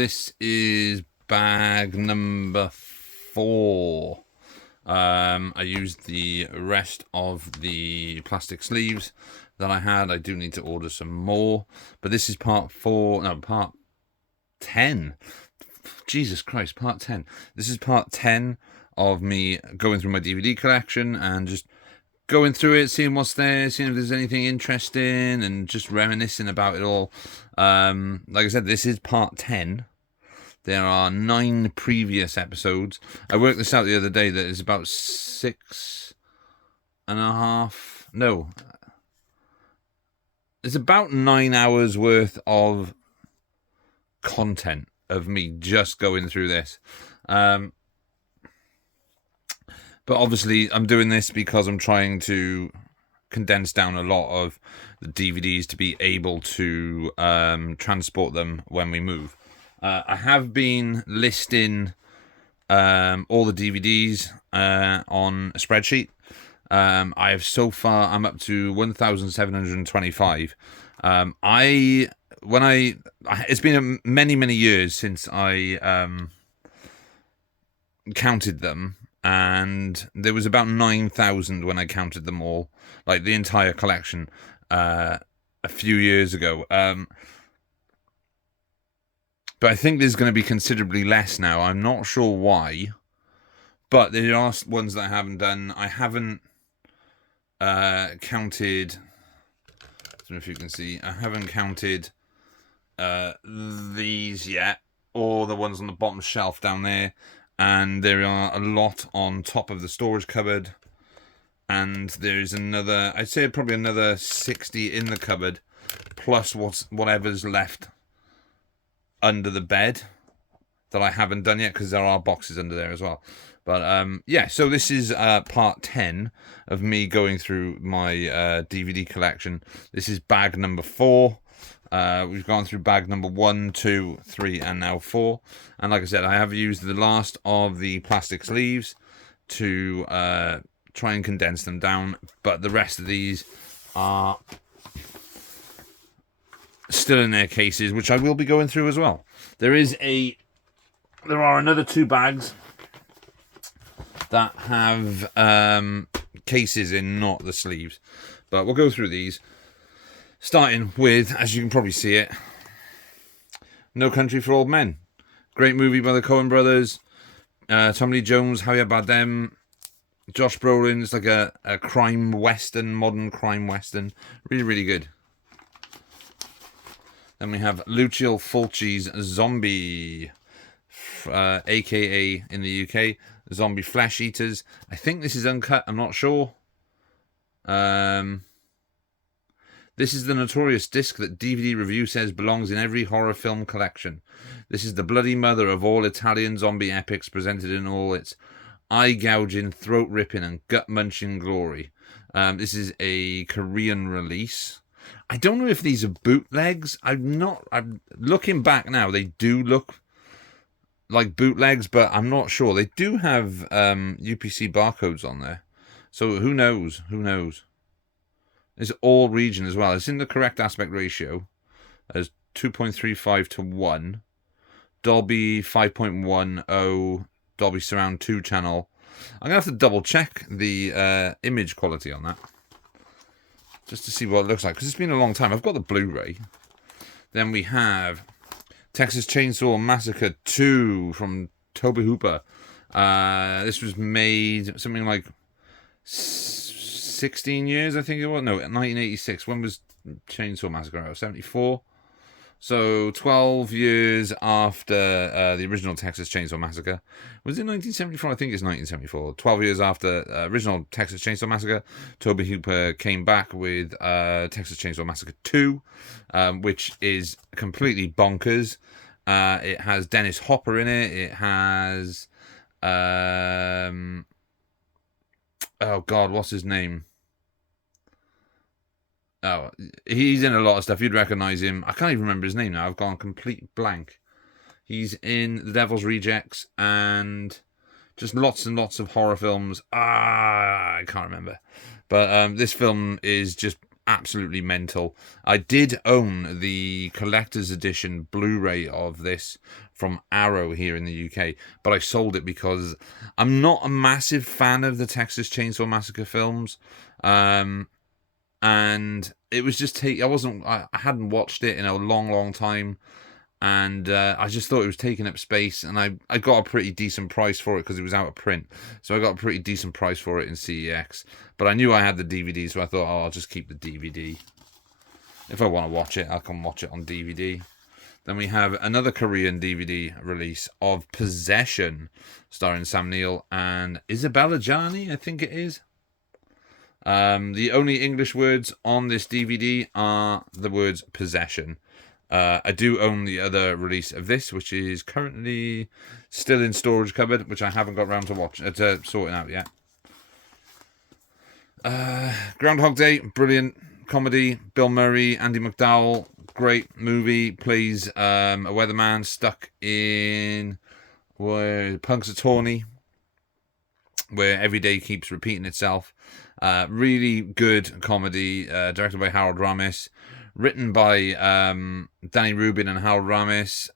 this is bag number 4. I used the rest of the plastic sleeves that I had. I do need to order some more, but this is part 10. Jesus Christ, part 10. This is part 10 of me going through my DVD collection and just going through it, seeing what's there, seeing if there's anything interesting, and just reminiscing about it all. Like I said, this is part 10. There are 9 previous episodes. I worked this out the other day that it's about 6.5. No. It's about 9 hours worth of content of me just going through this. But obviously, I'm doing this because I'm trying to condense down a lot of the DVDs to be able to transport them when we move. I have been listing all the DVDs on a spreadsheet. I'm up to 1,725. It's been many years since I counted them. And there was about 9,000 when I counted them all, like the entire collection, a few years ago. But I think there's going to be considerably less now. I'm not sure why, but there are ones that I haven't done. I haven't counted. I don't know if you can see. I haven't counted these yet, or the ones on the bottom shelf down there. And there are a lot on top of the storage cupboard. And there's another, I'd say probably another 60 in the cupboard. Plus whatever's left under the bed that I haven't done yet. Because there are boxes under there as well. But yeah, so this is part 10 of me going through my DVD collection. This is bag number 4. We've gone through bag number 1, 2, 3, and now 4. And like I said, I have used the last of the plastic sleeves to try and condense them down. But the rest of these are still in their cases, which I will be going through as well. There are another 2 bags that have cases in, not the sleeves. But we'll go through these. Starting with, as you can probably see it, No Country for Old Men. Great movie by the Coen brothers. Tommy Lee Jones, Javier Bardem, Josh Brolin. It's like a crime western, modern crime western. Really, really good. Then we have Lucio Fulci's Zombie, a.k.a. in the UK, Zombie Flesh Eaters. I think this is uncut, I'm not sure. This is the notorious disc that DVD Review says belongs in every horror film collection. This is the bloody mother of all Italian zombie epics, presented in all its eye-gouging, throat-ripping, and gut-munching glory. This is a Korean release. I don't know if these are bootlegs. I'm looking back now, they do look like bootlegs, but I'm not sure. They do have UPC barcodes on there. So who knows? Who knows? It's all region as well. It's in the correct aspect ratio as 2.35 to 1. Dolby 5.10, Dolby Surround 2 channel. I'm going to have to double check the image quality on that, just to see what it looks like, because it's been a long time. I've got the Blu-ray. Then we have Texas Chainsaw Massacre 2 from Tobe Hooper. This was made something like 16 years, I think it was. No, 1986. When was Chainsaw Massacre out? 74. So 12 years after the original Texas Chainsaw Massacre. Was it 1974? I think it's 1974. 12 years after original Texas Chainsaw Massacre, Tobe Hooper came back with Texas Chainsaw Massacre 2, which is completely bonkers. It has Dennis Hopper in it. It has oh God, what's his name? Oh, he's in a lot of stuff. You'd recognise him. I can't even remember his name now. I've gone complete blank. He's in The Devil's Rejects and just lots and lots of horror films. I can't remember. But this film is just absolutely mental. I did own the collector's edition Blu-ray of this from Arrow here in the UK, but I sold it because I'm not a massive fan of the Texas Chainsaw Massacre films. And it was just I hadn't watched it in a long time, and I just thought it was taking up space, and I got a pretty decent price for it because it was out of print, so I got a pretty decent price for it in CEX, but I knew I had the DVD, so I thought, oh, I'll just keep the DVD. If I want to watch it, I'll come watch it on DVD. Then we have another Korean DVD release of Possession, starring Sam Neill and Isabella Gianni, I think it is. The only English words on this DVD are the words possession. I do own the other release of this, which is currently still in storage cupboard, which I haven't got around to sorting out yet. Groundhog Day, brilliant comedy. Bill Murray, Andy McDowell, great movie. Plays a weatherman stuck in Punxsutawney, where every day keeps repeating itself. Really good comedy, directed by Harold Ramis, written by Danny Rubin and Harold Ramis.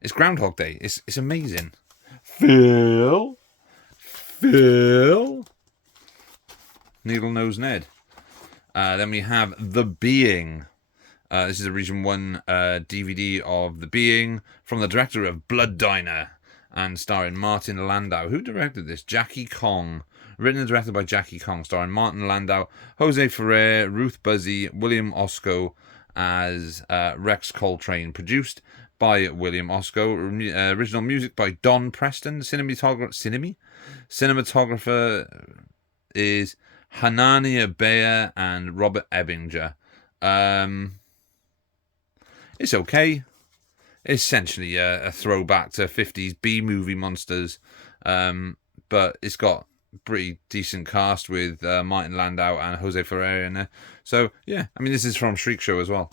It's Groundhog Day. It's amazing. Phil, Needle Nose Ned. Then we have The Being. This is a Region 1 DVD of The Being from the director of Blood Diner and starring Martin Landau. Who directed this? Jackie Kong. Written and directed by Jackie Kong, starring Martin Landau, Jose Ferrer, Ruth Buzzy, William Osco as Rex Coltrane. Produced by William Osco. Original music by Don Preston. Cinematographer is Hanania Bayer and Robert Ebbinger. It's okay. It's essentially a throwback to 50s B-movie monsters, but it's got pretty decent cast with Martin Landau and Jose Ferrer in there. So, yeah, I mean, this is from Shriek Show as well,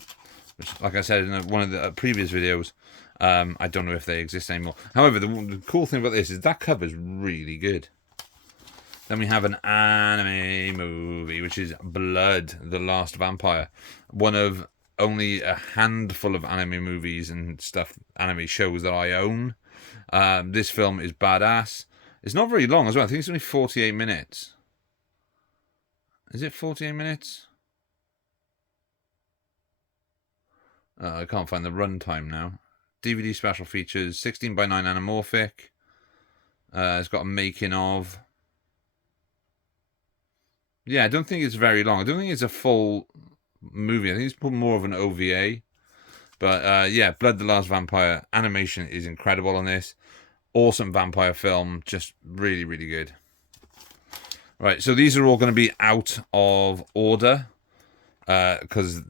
which, like I said in one of the previous videos, I don't know if they exist anymore. However, the cool thing about this is that cover's really good. Then we have an anime movie, which is Blood, the Last Vampire. One of only a handful of anime movies and anime shows that I own. This film is badass. It's not very long as well. I think it's only 48 minutes. Is it 48 minutes? I can't find the runtime now. DVD special features, 16:9 anamorphic. It's got a making of. Yeah, I don't think it's very long. I don't think it's a full movie. I think it's more of an OVA. But yeah, Blood the Last Vampire. Animation is incredible on this. Awesome vampire film. Just really, really good. Right, so these are all going to be out of order. Because,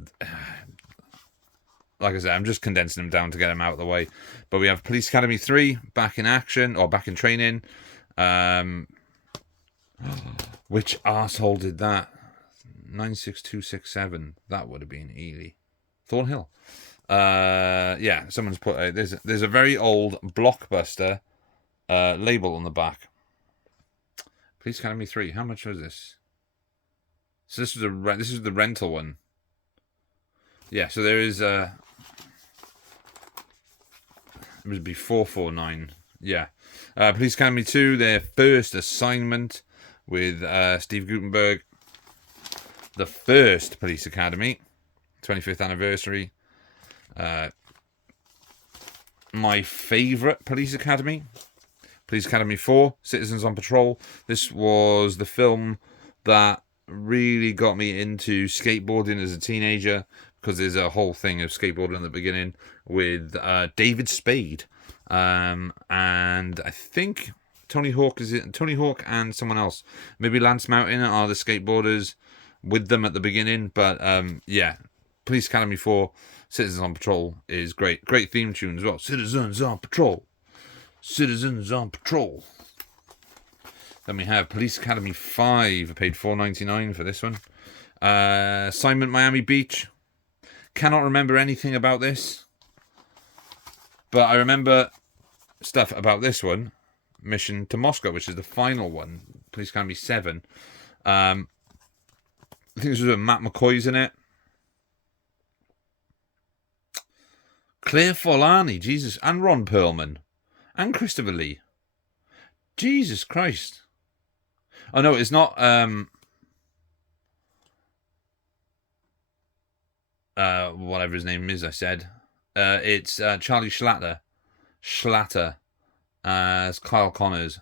like I said, I'm just condensing them down to get them out of the way. But we have Police Academy 3 back in action, or back in training. Which arsehole did that? 96267. That would have been Ely. Thornhill. Yeah, someone's put there's a very old Blockbuster label on the back. Police Academy 3. How much was this? So this is the rental one. Yeah, so there is it would be 449. Yeah. Police Academy 2, their first assignment with Steve Guttenberg. The first Police Academy, 25th anniversary. My favourite Police Academy, Police Academy 4, Citizens on Patrol. This was the film that really got me into skateboarding as a teenager, because there's a whole thing of skateboarding at the beginning with David Spade. And I think Tony Hawk and someone else. Maybe Lance Mountain are the skateboarders with them at the beginning. But yeah, Police Academy 4, Citizens on Patrol is great. Great theme tune as well. Citizens on Patrol. Citizens on Patrol. Then we have Police Academy 5. I paid $4.99 for this one. Assignment Miami Beach. Cannot remember anything about this. But I remember stuff about this one. Mission to Moscow, which is the final one. Police Academy 7. The I think this was with Matt McCoy's in it. Claire Forlani, Jesus, and Ron Perlman, and Christopher Lee. Jesus Christ. Oh no, it's not whatever his name is, I said. It's Charlie Schlatter as Kyle Connors.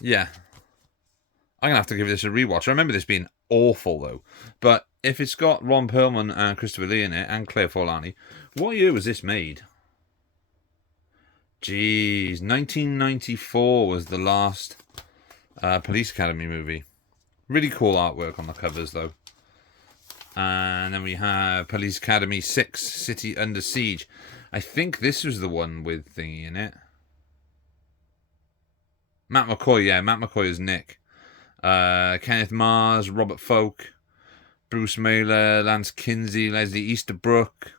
Yeah. I'm going to have to give this a rewatch. I remember this being awful, though. But if it's got Ron Perlman and Christopher Lee in it, and Claire Forlani, what year was this made? Jeez, 1994 was the last Police Academy movie. Really cool artwork on the covers, though. And then we have Police Academy 6, City Under Siege. I think this was the one with thingy in it. Matt McCoy, yeah. Matt McCoy is Nick. Kenneth Mars, Robert Folk, Bruce Mailer, Lance Kinsey, Leslie Easterbrook,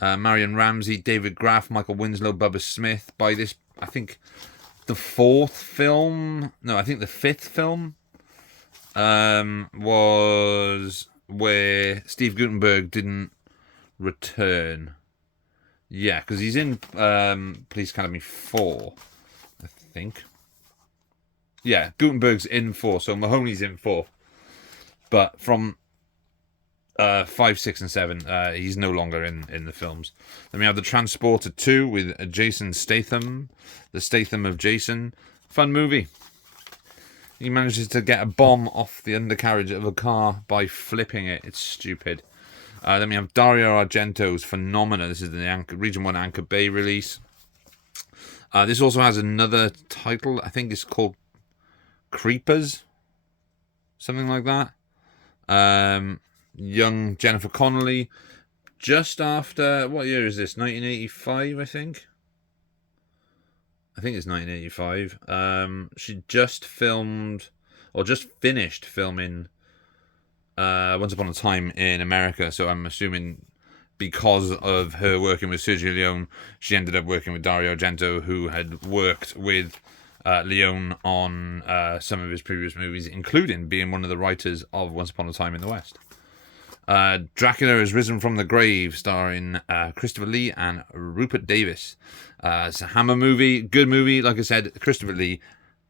Marion Ramsey, David Graff, Michael Winslow, Bubba Smith. By this, I think, the fifth film was where Steve Guttenberg didn't return. Yeah, because he's in Police Academy 4, I think. Yeah, Guttenberg's in 4, so Mahoney's in 4. But from 5, 6, and 7, he's no longer in the films. Then we have The Transporter 2 with Jason Statham, the Statham of Jason. Fun movie. He manages to get a bomb off the undercarriage of a car by flipping it. It's stupid. Then we have Dario Argento's Phenomena. This is the Region 1 Anchor Bay release. This also has another title. I think it's called Creepers. Something like that. Young Jennifer Connelly. Just after... What year is this? 1985, I think. I think it's 1985. She just filmed... Or just finished filming... Once Upon a Time in America, so I'm assuming because of her working with Sergio Leone, she ended up working with Dario Argento, who had worked with Leone on some of his previous movies, including being one of the writers of Once Upon a Time in the West. Dracula Has Risen from the Grave, starring Christopher Lee and Rupert Davis. It's a Hammer movie, good movie. Like I said, Christopher Lee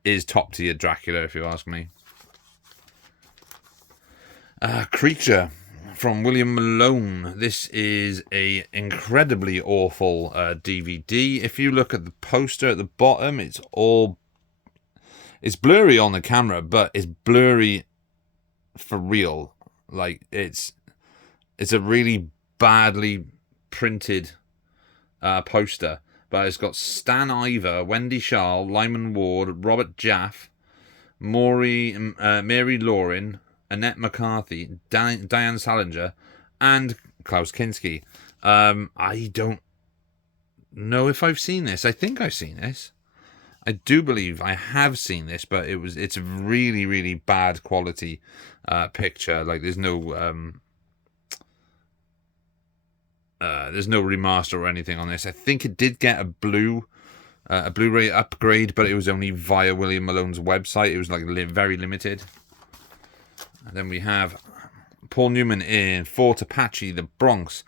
is top tier Dracula, if you ask me. Creature from William Malone. This is a incredibly awful DVD. If you look at the poster at the bottom, it's blurry on the camera, but it's blurry for real. Like it's a really badly printed poster, but it's got Stan Iver, Wendy Sharl, Lyman Ward, Robert Jaffe, Mary Lauren, Annette McCarthy, Diane Salinger, and Klaus Kinski. I don't know if I've seen this. I think I've seen this. I do believe I have seen this, but it's a really, really bad quality picture. Like there's no remaster or anything on this. I think it did get a Blu-ray upgrade, but it was only via William Malone's website. It was like very limited. And then we have Paul Newman in Fort Apache, the Bronx.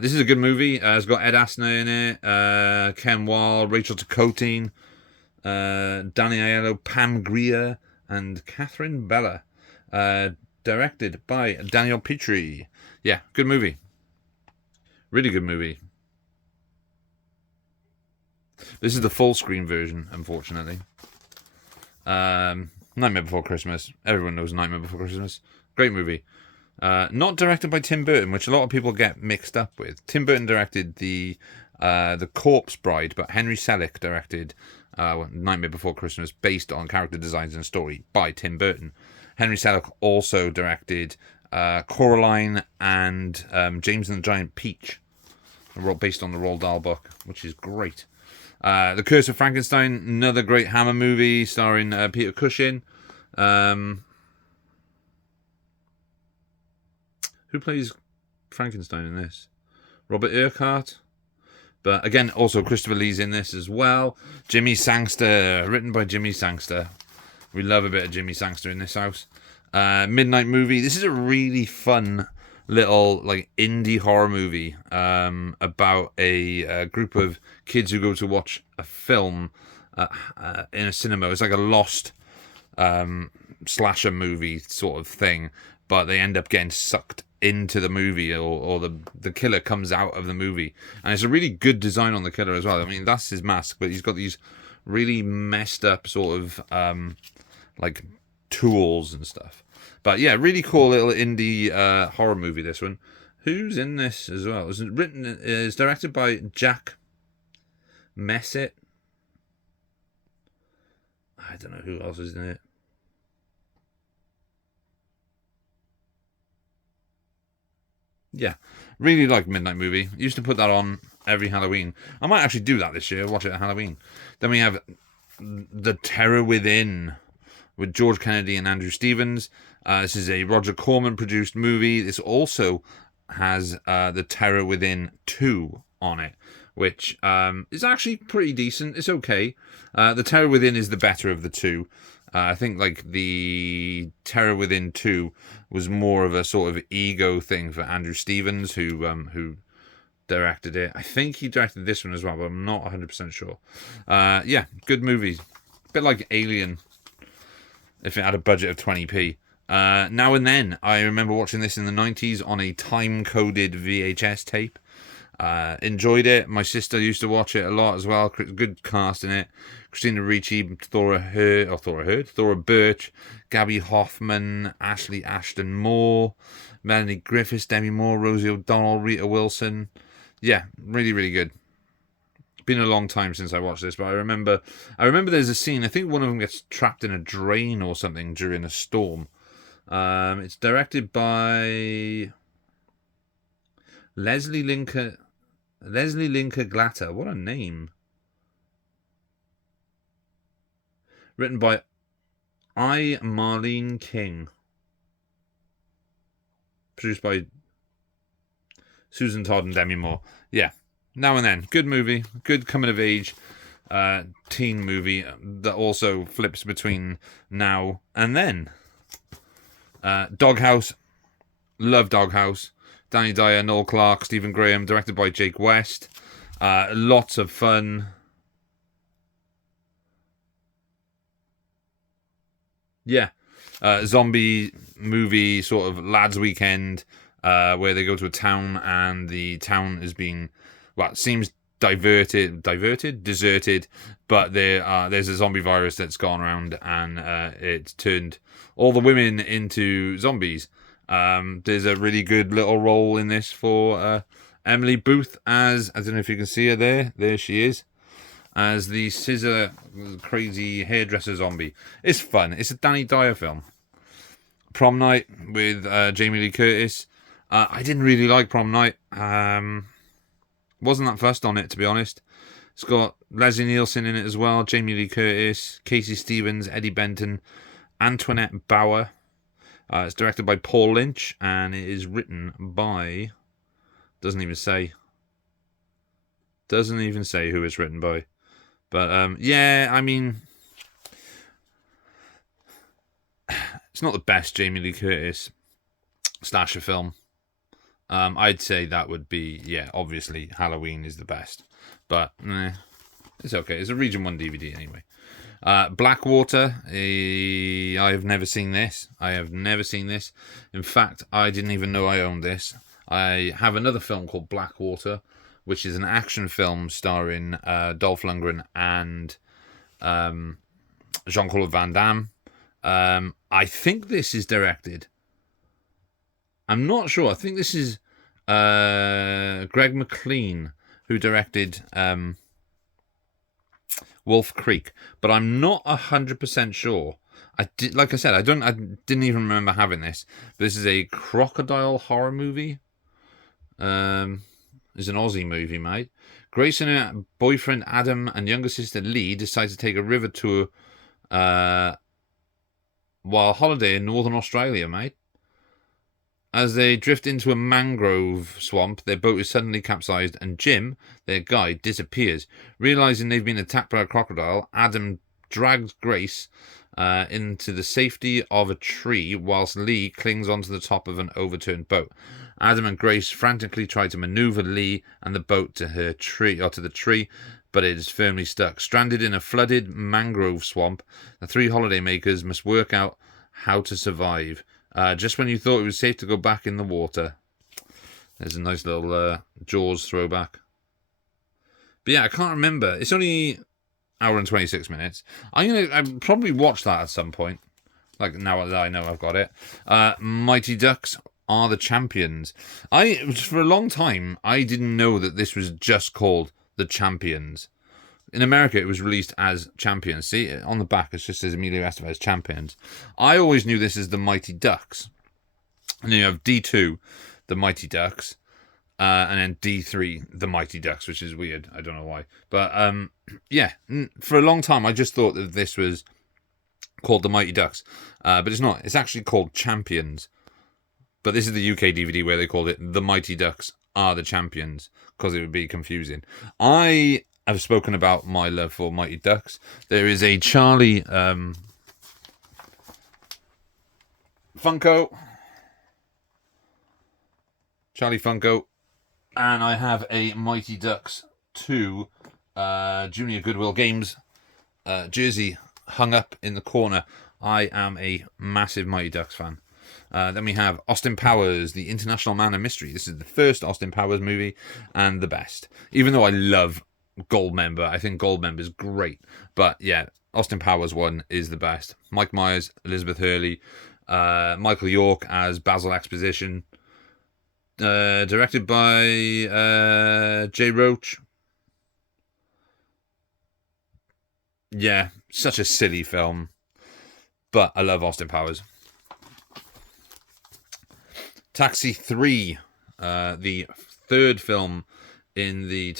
This is a good movie. It's got Ed Asner in it, Ken Wall, Rachel Ticotin, Danny Aiello, Pam Grier, and Catherine Bella. Directed by Daniel Petrie. Yeah, good movie. Really good movie. This is the full screen version, unfortunately. Nightmare Before Christmas. Everyone knows Nightmare Before Christmas. Great movie. Not directed by Tim Burton, which a lot of people get mixed up with. Tim Burton directed the Corpse Bride, but Henry Selick directed Nightmare Before Christmas, based on character designs and story by Tim Burton. Henry Selick also directed Coraline and James and the Giant Peach, based on the Roald Dahl book, which is great. The Curse of Frankenstein, another great Hammer movie starring Peter Cushing. Who plays Frankenstein in this? Robert Urquhart. But again, also Christopher Lee's in this as well. Jimmy Sangster, written by Jimmy Sangster. We love a bit of Jimmy Sangster in this house. Midnight Movie. This is a really fun little like indie horror movie about a group of kids who go to watch a film in a cinema. It's like a lost slasher movie sort of thing, but they end up getting sucked into the movie, or the killer comes out of the movie, and it's a really good design on the killer as well. I mean, that's his mask, but he's got these really messed up sort of like tools and stuff. But yeah, really cool little indie horror movie, this one. Who's in this as well? It's directed by Jack Messett. I don't know who else is in it. Yeah, really like Midnight Movie. Used to put that on every Halloween. I might actually do that this year, watch it at Halloween. Then we have The Terror Within with George Kennedy and Andrew Stevens. This is a Roger Corman produced movie. This also has The Terror Within 2 on it, which is actually pretty decent. It's okay. The Terror Within is the better of the two. I think like the Terror Within 2 was more of a sort of ego thing for Andrew Stevens, who directed it. I think he directed this one as well, but I'm not 100% sure. Yeah, good movies. Bit like Alien, if it had a budget of 20p. Now and Then, I remember watching this in the 90s on a time-coded VHS tape. Enjoyed it. My sister used to watch it a lot as well. Good cast in it. Christina Ricci, Thora Birch, Gabby Hoffman, Ashley Ashton Moore, Melanie Griffiths, Demi Moore, Rosie O'Donnell, Rita Wilson. Yeah, really, really good. Been a long time since I watched this, but I remember there's a scene. I think one of them gets trapped in a drain or something during a storm. It's directed by Leslie Linker Glatter. What a name. Written by Marlene King. Produced by Susan Todd and Demi Moore. Yeah. Now and Then. Good movie. Good coming of age teen movie that also flips between now and then. Doghouse. Love Doghouse. Danny Dyer, Noel Clarke, Stephen Graham, directed by Jake West. Lots of fun. Yeah. Zombie movie, sort of lads' weekend, where they go to a town and the town is being, well, it seems deserted, but there's a zombie virus that's gone around and it's turned all the women into zombies. There's a really good little role in this for Emily Booth as, I don't know if you can see her there she is, as the scissor crazy hairdresser zombie. It's fun. It's a Danny Dyer film. Prom Night with Jamie Lee Curtis. I didn't really like Prom Night. Wasn't that fussed on it, to be honest. It's got Leslie Nielsen in it as well, Jamie Lee Curtis, Casey Stevens, Eddie Benton, Antoinette Bauer. It's directed by Paul Lynch, and it is written by... Doesn't even say who it's written by. But, yeah, I mean... It's not the best Jamie Lee Curtis slasher film. I'd say that would be, yeah, obviously Halloween is the best. But, it's okay. It's a Region 1 DVD anyway. Blackwater. I have never seen this. In fact, I didn't even know I owned this. I have another film called Blackwater, which is an action film starring Dolph Lundgren and Jean-Claude Van Damme. I think this is directed. I'm not sure. I think this is Greg McLean, who directed Wolf Creek, but I'm not 100% sure. Like I said, I didn't even remember having this. But this is a crocodile horror movie. It's an Aussie movie, mate. Grace and her boyfriend Adam and younger sister Lee decide to take a river tour while holiday in northern Australia, mate. As they drift into a mangrove swamp, their boat is suddenly capsized and Jim, their guide, disappears. Realising they've been attacked by a crocodile, Adam drags Grace into the safety of a tree whilst Lee clings onto the top of an overturned boat. Adam and Grace frantically try to maneuver Lee and the boat to the tree, but it is firmly stuck. Stranded in a flooded mangrove swamp, the three holidaymakers must work out how to survive. Just when you thought it was safe to go back in the water. There's a nice little Jaws throwback. But yeah, I can't remember. It's only hour and 26 minutes. I'll probably watch that at some point. Like, now that I know I've got it. Mighty Ducks Are the Champions. For a long time, I didn't know that this was just called The Champions. In America, it was released as Champions. See, on the back, it just says Emilio Estevez Champions. I always knew this as The Mighty Ducks. And then you have D2, The Mighty Ducks. And then D3, The Mighty Ducks, which is weird. I don't know why. But, yeah, for a long time, I just thought that this was called The Mighty Ducks. But it's not. It's actually called Champions. But this is the UK DVD where they called it The Mighty Ducks Are the Champions, because it would be confusing. I have spoken about my love for Mighty Ducks. There is a Charlie Funko. Charlie Funko. And I have a Mighty Ducks 2 Junior Goodwill Games jersey hung up in the corner. I am a massive Mighty Ducks fan. Then we have Austin Powers, The International Man of Mystery. This is the first Austin Powers movie and the best. Even though I love Goldmember, I think Goldmember is great. But yeah, Austin Powers 1 is the best. Mike Myers, Elizabeth Hurley, Michael York as Basil Exposition. Directed by Jay Roach. Yeah, such a silly film. But I love Austin Powers. Taxi 3, the third film in the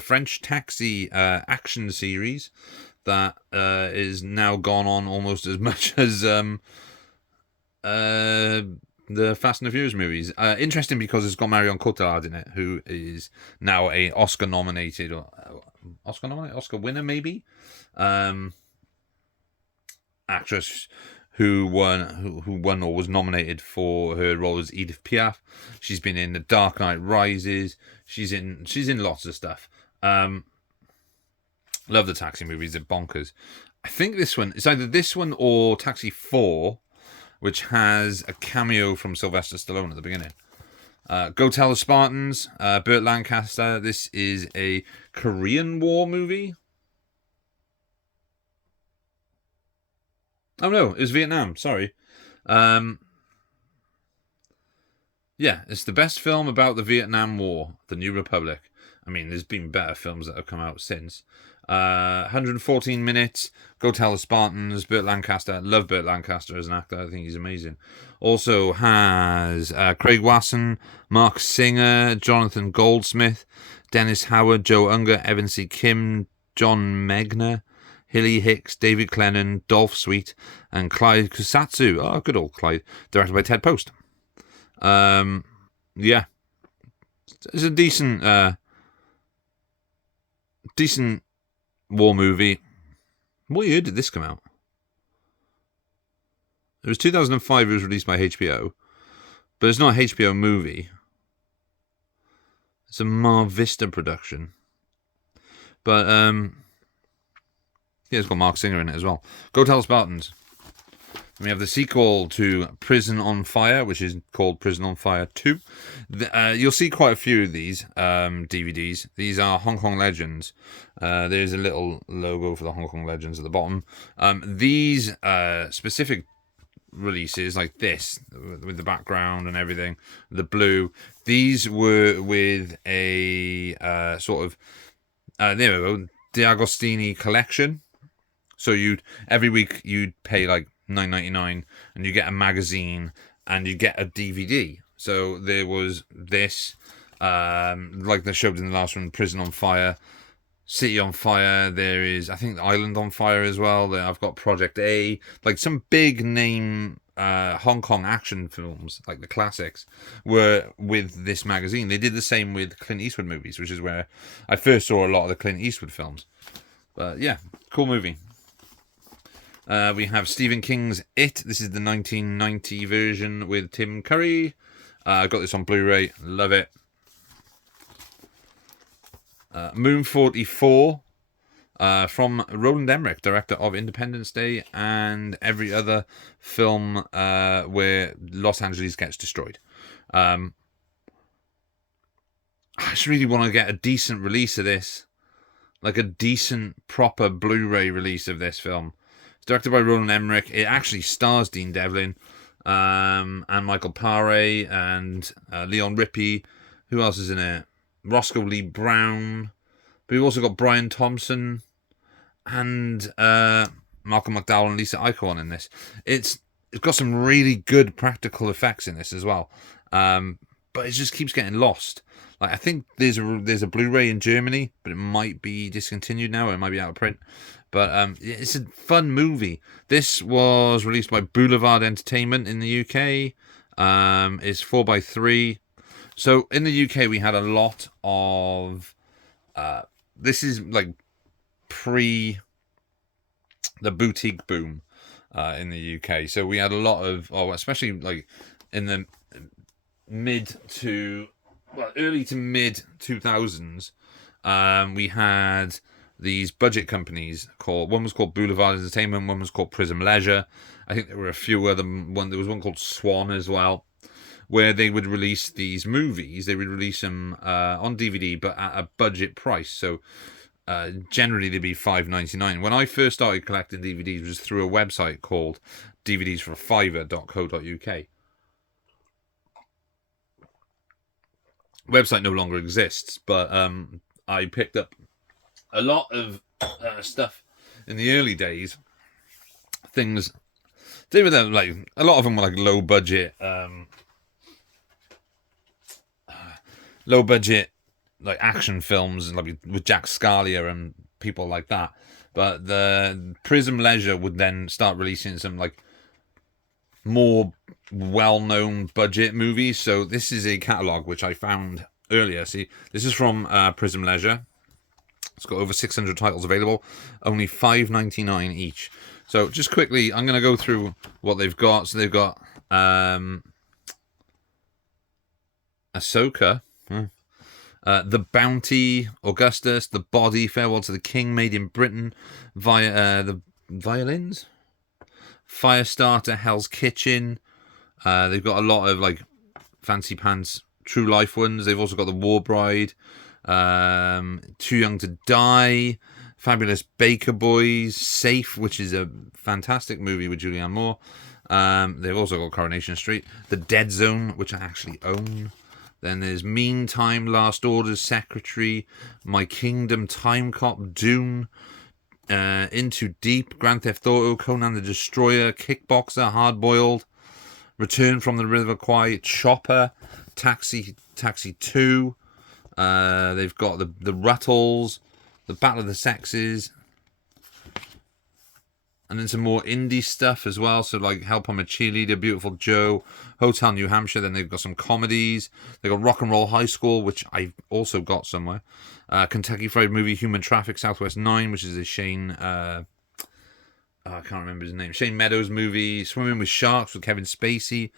French Taxi action series that is now gone on almost as much as the Fast and the Furious movies. Interesting because it's got Marion Cotillard in it, who is now a Oscar winner maybe, actress who won or was nominated for her role as Edith Piaf. She's been in The Dark Knight Rises. She's in lots of stuff. Love the Taxi movies. They're bonkers. I think it's either this one or Taxi 4, which has a cameo from Sylvester Stallone at the beginning. Go Tell the Spartans, Burt Lancaster. This is a Korean War movie. Oh no, it was Vietnam, sorry. Yeah, it's the best film about the Vietnam War, the New Republic. I mean, there's been better films that have come out since. 114 minutes. Go Tell the Spartans. Burt Lancaster. Love Burt Lancaster as an actor. I think he's amazing. Also has Craig Wasson, Mark Singer, Jonathan Goldsmith, Dennis Howard, Joe Unger, Evan C. Kim, John Megner, Hilly Hicks, David Clennon, Dolph Sweet, and Clyde Kusatsu. Oh, good old Clyde. Directed by Ted Post. Yeah. It's a decent war movie. What year did this come out? It was 2005. It was released by HBO, but it's not a HBO movie. It's a Mar Vista production. But yeah, it's got Mark Singer in it as well. Go Tell Spartans. We have the sequel to Prison on Fire, which is called Prison on Fire 2. You'll see quite a few of these DVDs. These are Hong Kong Legends. There's a little logo for the Hong Kong Legends at the bottom. These specific releases, like this, with the background and everything, the blue, these were with a sort of, there we go, D'Agostini collection. So every week you'd pay like $9.99 and you get a magazine and you get a DVD. So there was this, like they showed in the last one, Prison on Fire, City on Fire. There is, I think, Island on Fire as well. I've got Project A, like some big name Hong Kong action films, like the classics, were with this magazine. They did the same with Clint Eastwood movies, which is where I first saw a lot of the Clint Eastwood films. But yeah, cool movie. We have Stephen King's It. This is the 1990 version with Tim Curry. I got this on Blu-ray. Love it. Moon 44. From Roland Emmerich, director of Independence Day and every other film where Los Angeles gets destroyed. I just really want to get a decent release of this. Like a decent, proper Blu-ray release of this film. It's directed by Roland Emmerich. It actually stars Dean Devlin and Michael Paré and Leon Rippey. Who else is in it? Roscoe Lee Brown. But we've also got Brian Thompson and Malcolm McDowell and Lisa Eichhorn in this. It's got some really good practical effects in this as well. But it just keeps getting lost. Like, I think there's a Blu-ray in Germany, but it might be discontinued now, or it might be out of print. But it's a fun movie. This was released by Boulevard Entertainment in the UK. It's 4x3. So in the UK, we had a lot of... this is like pre the boutique boom in the UK. So we had a lot of, especially like in the early to mid 2000s, we had these budget companies one was called Boulevard Entertainment, one was called Prism Leisure. I think there were a few other there was one called Swan as well, where they would release these movies. They would release them on DVD, but at a budget price. So generally they'd be $5.99. When I first started collecting DVDs, it was through a website called dvdsforfiver.co.uk. Website no longer exists, but I picked up a lot of stuff in the early days. Things they were like a lot of them were like low budget like action films, like with Jack Scalia and people like that. But the Prism Leisure would then start releasing some like more well-known budget movies. So this is a catalogue which I found earlier. See, this is from Prism Leisure. It's got over 600 titles available, only $5.99 each. So just quickly, I'm going to go through what they've got. So they've got Ahsoka, The Bounty, Augustus, The Body, Farewell to the King, Made in Britain, via the Violins, Firestarter, Hell's Kitchen. They've got a lot of like fancy pants, true life ones. They've also got The War Bride, Too Young to Die, Fabulous Baker Boys, Safe, which is a fantastic movie with Julianne Moore. They've also got Coronation Street, The Dead Zone, which I actually own. Then there's Meantime, Last Orders, Secretary, My Kingdom, Time Cop, Dune, Into Deep, Grand Theft Auto, Conan the Destroyer, Kickboxer, Hard Boiled, Return from the River Kwai, Chopper, Taxi 2. They've got the Ruttles, The Battle of the Sexes, and then some more indie stuff as well. So like Help I'm a Cheerleader, Beautiful Joe, Hotel New Hampshire. Then they've got some comedies. They've got Rock and Roll High School, which I've also got somewhere. Kentucky Fried Movie, Human Traffic, Southwest 9, which is a Shane... I can't remember his name. Shane Meadows movie. Swimming with Sharks with Kevin Spacey.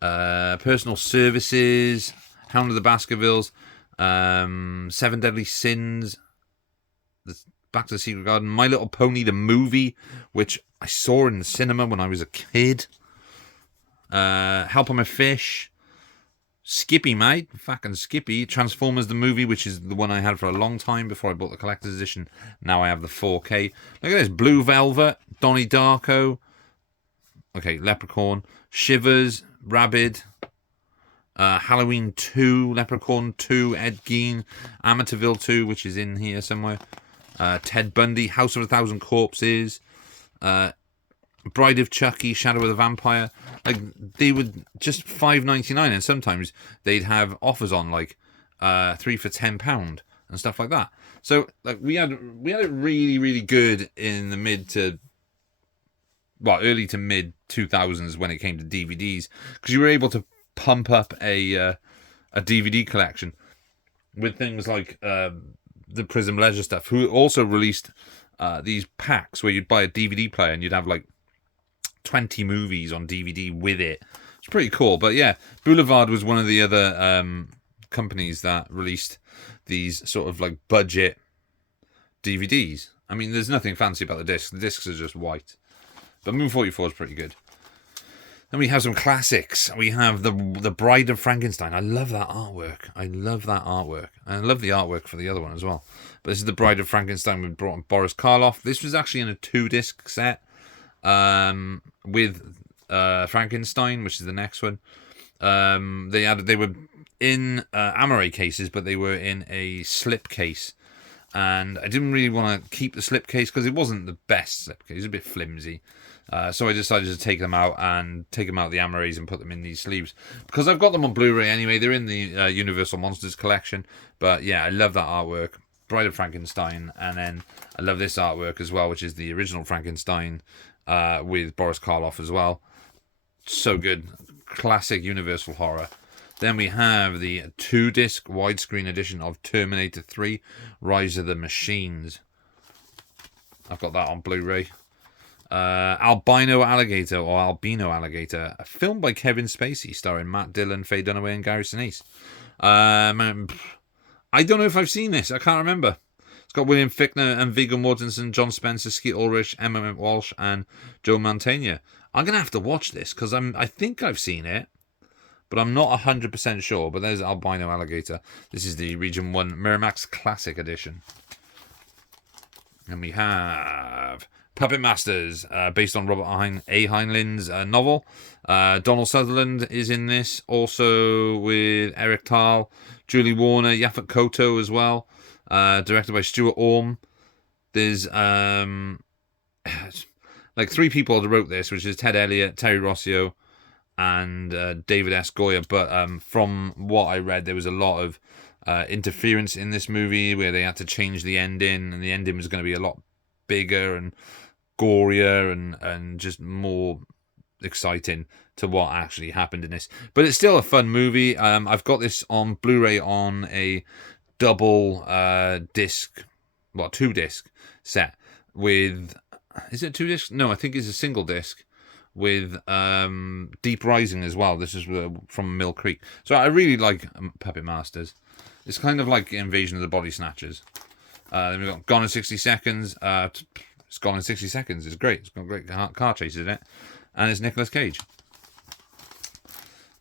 Personal Services, Hound of the Baskervilles, Seven Deadly Sins, Back to the Secret Garden, My Little Pony the movie, which I saw in the cinema when I was a kid. Help I'm a Fish, Skippy, mate, fucking Skippy. Transformers the movie, which is the one I had for a long time before I bought the collector's edition. Now I have the 4K. Look at this, Blue Velvet, Donnie Darko. Okay, Leprechaun, Shivers, Rabid, Halloween 2, Leprechaun 2, Ed Gein, Amityville 2, which is in here somewhere. Ted Bundy, House of a Thousand Corpses, Bride of Chucky, Shadow of the Vampire. Like, they would just $5.99, and sometimes they'd have offers on like 3 for £10 and stuff like that. So like we had it really, really good in the early to mid 2000s when it came to DVDs, because you were able to pump up a DVD collection with things like the Prism Leisure stuff, who also released these packs where you'd buy a DVD player and you'd have like 20 movies on DVD with it. It's pretty cool. But yeah, Boulevard was one of the other companies that released these sort of like budget DVDs. I mean, there's nothing fancy about the discs. The discs are just white. But Moon 44 is pretty good. Then we have some classics. We have the Bride of Frankenstein. I love that artwork. I love that artwork. And I love the artwork for the other one as well. But this is the Bride of Frankenstein with Boris Karloff. This was actually in a 2-disc set with Frankenstein, which is the next one. They were in Amaray cases, but they were in a slip case. And I didn't really want to keep the slip case because it wasn't the best slip case. It was a bit flimsy. So I decided to take them out of the Amarays and put them in these sleeves. Because I've got them on Blu-ray anyway. They're in the Universal Monsters collection. But yeah, I love that artwork. Bride of Frankenstein. And then I love this artwork as well, which is the original Frankenstein with Boris Karloff as well. So good. Classic Universal horror. Then we have the 2-disc widescreen edition of Terminator 3, Rise of the Machines. I've got that on Blu-ray. Albino Alligator, a film by Kevin Spacey, starring Matt Dillon, Faye Dunaway, and Gary Sinise. I don't know if I've seen this. I can't remember. It's got William Fichtner and Viggo Mortensen, John Spencer, Skeet Ulrich, Emma Walsh, and Joe Mantegna. I'm going to have to watch this because I think I've seen it, but I'm not 100% sure. But there's Albino Alligator. This is the Region 1 Miramax Classic Edition. And we have Puppet Masters, based on Robert A. Heinlein's novel. Donald Sutherland is in this, also with Eric Dahl, Julie Warner, Yaphet Kotto as well. Directed by Stuart Orme. There's like 3 people that wrote this, which is Ted Elliott, Terry Rossio, and David S. Goyer. But from what I read, there was a lot of interference in this movie where they had to change the ending, and the ending was going to be a lot bigger and gorier and just more exciting to what actually happened in this. But it's still a fun movie. I've got this on Blu-ray on a double disc, 2-disc set with, is it 2 discs? No, I think it's a single disc with Deep Rising as well. This is from Mill Creek. So I really like Puppet Masters. It's kind of like Invasion of the Body Snatchers. Then we've got Gone in 60 Seconds. It's Gone in 60 Seconds. It's great. It's got great car chases in it. And it's Nicolas Cage.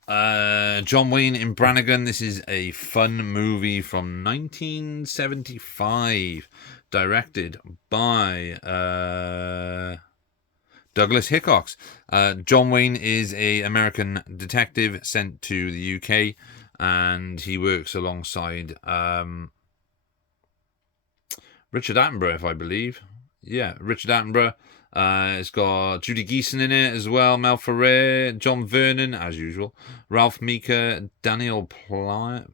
John Wayne in Brannigan. This is a fun movie from 1975. Directed by Douglas Hickox. John Wayne is an American detective sent to the UK, and he works alongside Richard Attenborough, I believe. Yeah, Richard Attenborough. It's got Judy Geeson in it as well, Mel Ferrer, John Vernon, as usual, Ralph Meeker, Daniel Pillon.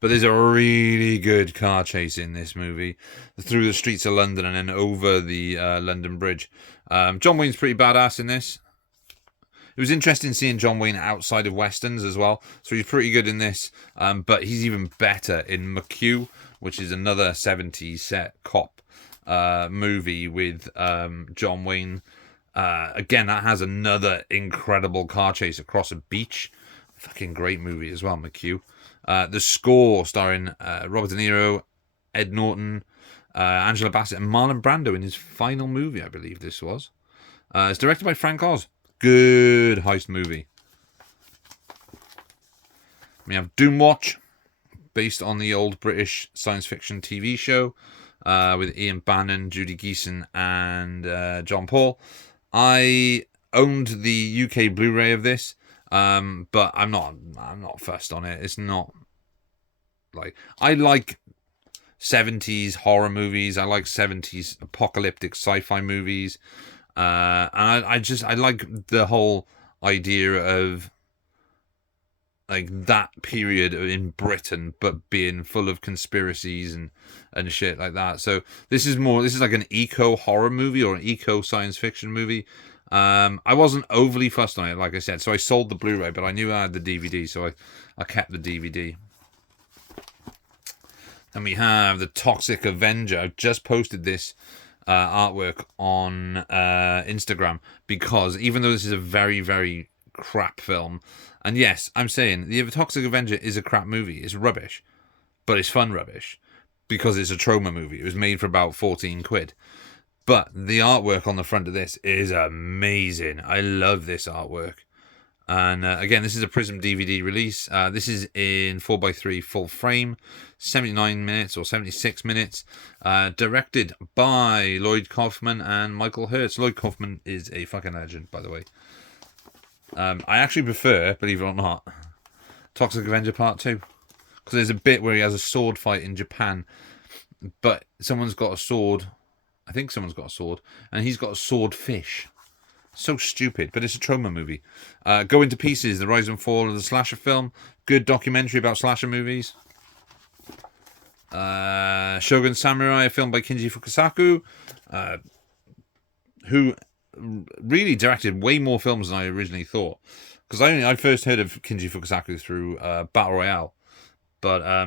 But there's a really good car chase in this movie, through the streets of London and then over the London Bridge. John Wayne's pretty badass in this. It was interesting seeing John Wayne outside of Westerns as well. So he's pretty good in this. But he's even better in McHugh, which is another 70s set cop movie with John Wayne. Again, that has another incredible car chase across a beach. Fucking great movie as well, McHugh. The score starring Robert De Niro, Ed Norton, Angela Bassett, and Marlon Brando in his final movie, I believe this was. It's directed by Frank Oz. Good heist movie. We have Doomwatch, based on the old British science fiction TV show with Ian Bannon, Judy Geeson, and John Paul. I owned the UK Blu-ray of this, but I'm not fussed on it. It's not like, I like 70s horror movies. I like 70s apocalyptic sci-fi movies. And I like the whole idea of like that period in Britain, but being full of conspiracies and shit like that. So this is like an eco horror movie or an eco science fiction movie. I wasn't overly fussed on it, like I said, so I sold the Blu-ray, but I knew I had the DVD, so I kept the DVD. And we have the Toxic Avenger. I've just posted this artwork on Instagram because even though this is a very, very crap film, and yes, I'm saying the Toxic Avenger is a crap movie. It's rubbish, but it's fun rubbish because it's a trauma movie. It was made for about 14 quid. But the artwork on the front of this is amazing. I love this artwork. And again, this is a Prism DVD release. This is in 4x3 full frame, 79 minutes or 76 minutes. Directed by Lloyd Kaufman and Michael Hertz. Lloyd Kaufman is a fucking legend, by the way. I actually prefer, believe it or not, Toxic Avenger Part 2. Because there's a bit where he has a sword fight in Japan. But someone's got a sword. I think someone's got a sword. And he's got a swordfish. So stupid, but it's a trauma movie. Go Into Pieces, the rise and fall of the slasher film. Good documentary about slasher movies. Shogun Samurai, a film by Kinji Fukasaku, who really directed way more films than I originally thought. Because I first heard of Kinji Fukasaku through Battle Royale. But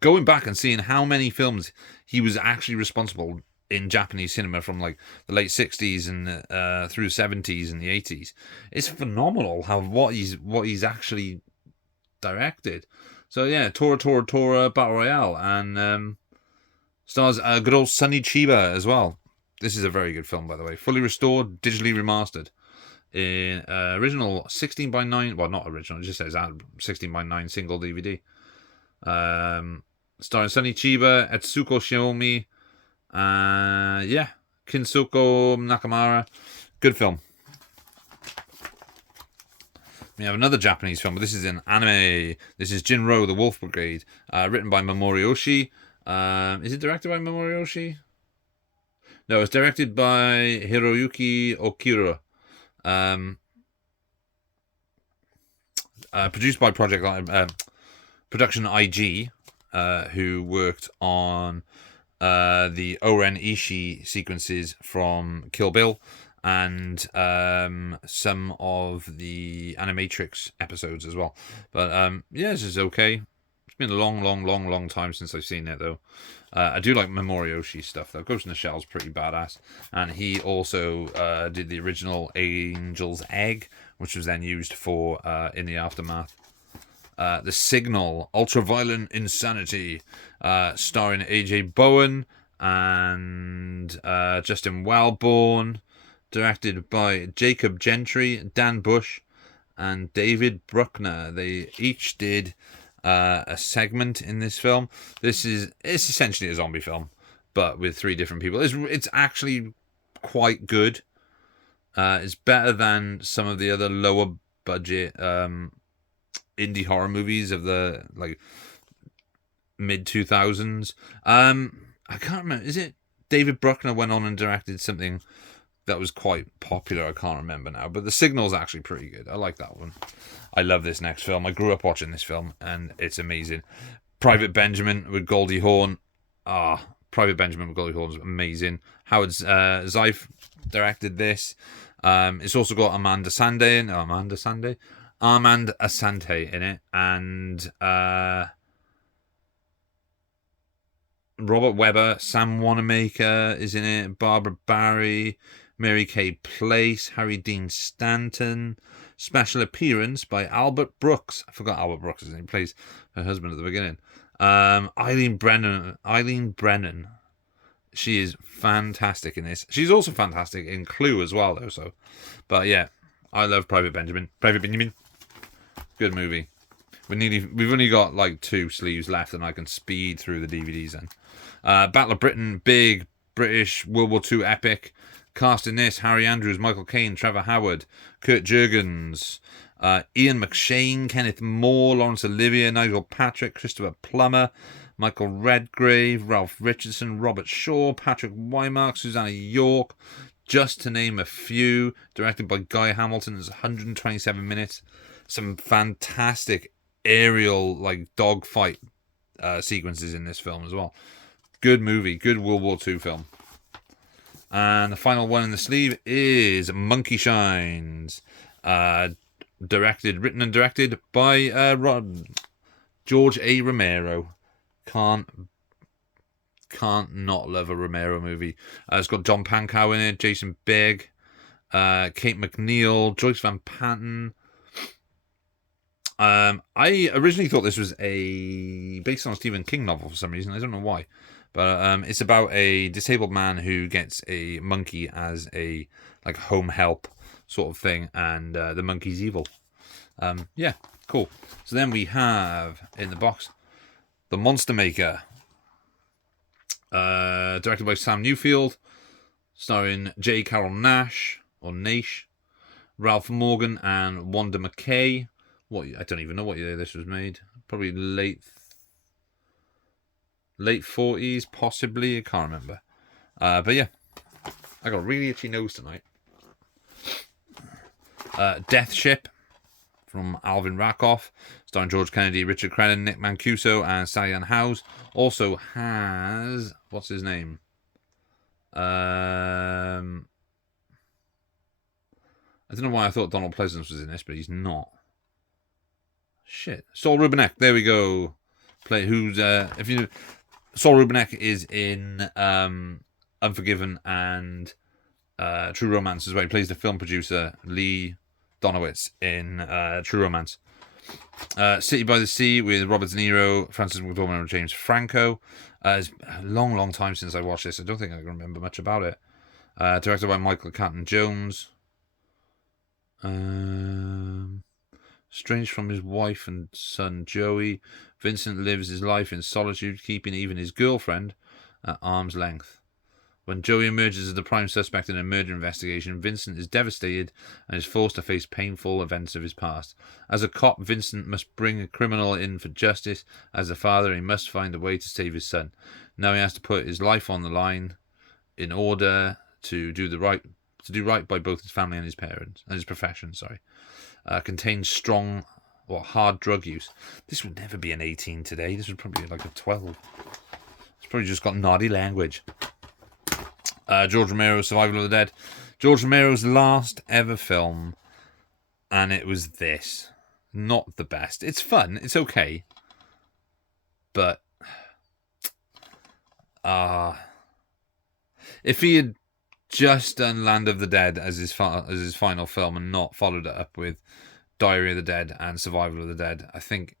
going back and seeing how many films he was actually responsible in Japanese cinema from like the late 60s and through 70s and the 80s, it's phenomenal how what he's actually directed. So yeah, Tora Battle Royale, and stars good old Sonny Chiba as well. This is a very good film, by the way. Fully restored, digitally remastered in original 16:9. Well, not original, it just says 16:9 single DVD. Starring Sonny Chiba, Etsuko Shiomi, yeah, Kinsuko Nakamura. Good film. We have another Japanese film, but this is an anime. This is Jinro, the Wolf Brigade, written by Mamoru Oshii. Is it directed by Mamoru Oshii? No, it's directed by Hiroyuki Okura. Produced by Production IG, who worked on the Oren Ishii sequences from Kill Bill and some of the Animatrix episodes as well. But yeah, this is okay. It's been a long time since I've seen it, though. I do like Mamoru Oshii stuff, though. Ghost in the Shell's pretty badass. And he also did the original Angel's Egg, which was then used for In the Aftermath. The Signal, Ultraviolent Insanity, starring AJ Bowen and Justin Wellborn, directed by Jacob Gentry, Dan Bush, and David Bruckner. They each did a segment in this film. It's essentially a zombie film, but with 3 different people. It's actually quite good. It's better than some of the other lower budget indie horror movies of the like mid 2000s. I can't remember. Is it David Bruckner went on and directed something that was quite popular? I can't remember now. But The Signal's actually pretty good. I like that one. I love this next film. I grew up watching this film, and it's amazing. Private Benjamin with Goldie Hawn. Private Benjamin with Goldie Hawn is amazing. Howard Zeif directed this. It's also got Armand Assante in it, and Robert Webber, Sam Wanamaker is in it, Barbara Barry, Mary Kay Place, Harry Dean Stanton. Special appearance by Albert Brooks. I forgot Albert Brooks is in it. He plays her husband at the beginning. Eileen Brennan. She is fantastic in this. She's also fantastic in Clue as well, though. So, but yeah, I love Private Benjamin. Good movie. We've only got like 2 sleeves left, and I can speed through the DVDs then. Battle of Britain, big British World War II epic. Cast in this: Harry Andrews, Michael Caine, Trevor Howard, Kurt Jurgens, Ian McShane, Kenneth Moore, Laurence Olivier, Nigel Patrick, Christopher Plummer, Michael Redgrave, Ralph Richardson, Robert Shaw, Patrick Wymark, Susanna York, just to name a few. Directed by Guy Hamilton. It's 127 minutes. Some fantastic aerial like dogfight sequences in this film as well. Good movie, good World War II film. And the final one in the sleeve is Monkey Shines, written and directed by George A. Romero. Can't not love a Romero movie. It's got John Pankow in it, Jason Bigg, Kate McNeil, Joyce Van Patten. I originally thought this was based on a Stephen King novel for some reason. I don't know why, but it's about a disabled man who gets a monkey as a like home help sort of thing, and the monkey's evil. Yeah, cool. So then we have in the box The Monster Maker, directed by Sam Newfield, starring J. Carrol Naish, Ralph Morgan, and Wanda McKay. I don't even know what year this was made. Probably late 40s, possibly. I can't remember. But yeah, I got a really itchy nose tonight. Death Ship from Alvin Rakoff, starring George Kennedy, Richard Crennan, Nick Mancuso, and Sally Ann Howes. Also has what's his name? I don't know why I thought Donald Pleasance was in this, but he's not. Shit, Saul Rubinek. There we go. Saul Rubinek is in Unforgiven and True Romance as well. He plays the film producer Lee Donowitz in True Romance. City by the Sea with Robert De Niro, Francis McDormand, and James Franco. It's a long time since I watched this. I don't think I can remember much about it. Directed by Michael Canton Jones. Estranged from his wife and son Joey, Vincent lives his life in solitude, keeping even his girlfriend at arm's length. When Joey emerges as the prime suspect in a murder investigation, Vincent is devastated and is forced to face painful events of his past. As a cop, Vincent must bring a criminal in for justice. As a father, he must find a way to save his son. Now he has to put his life on the line in order to do right by both his family and his parents and his profession. Contains strong or hard drug use. This would never be an 18 today. This would probably be like a 12. It's probably just got naughty language. George Romero's Survival of the Dead. George Romero's last ever film, and it was this. Not the best. It's fun. It's okay. But if he had just done Land of the Dead as his final film and not followed it up with Diary of the Dead and Survival of the Dead, I think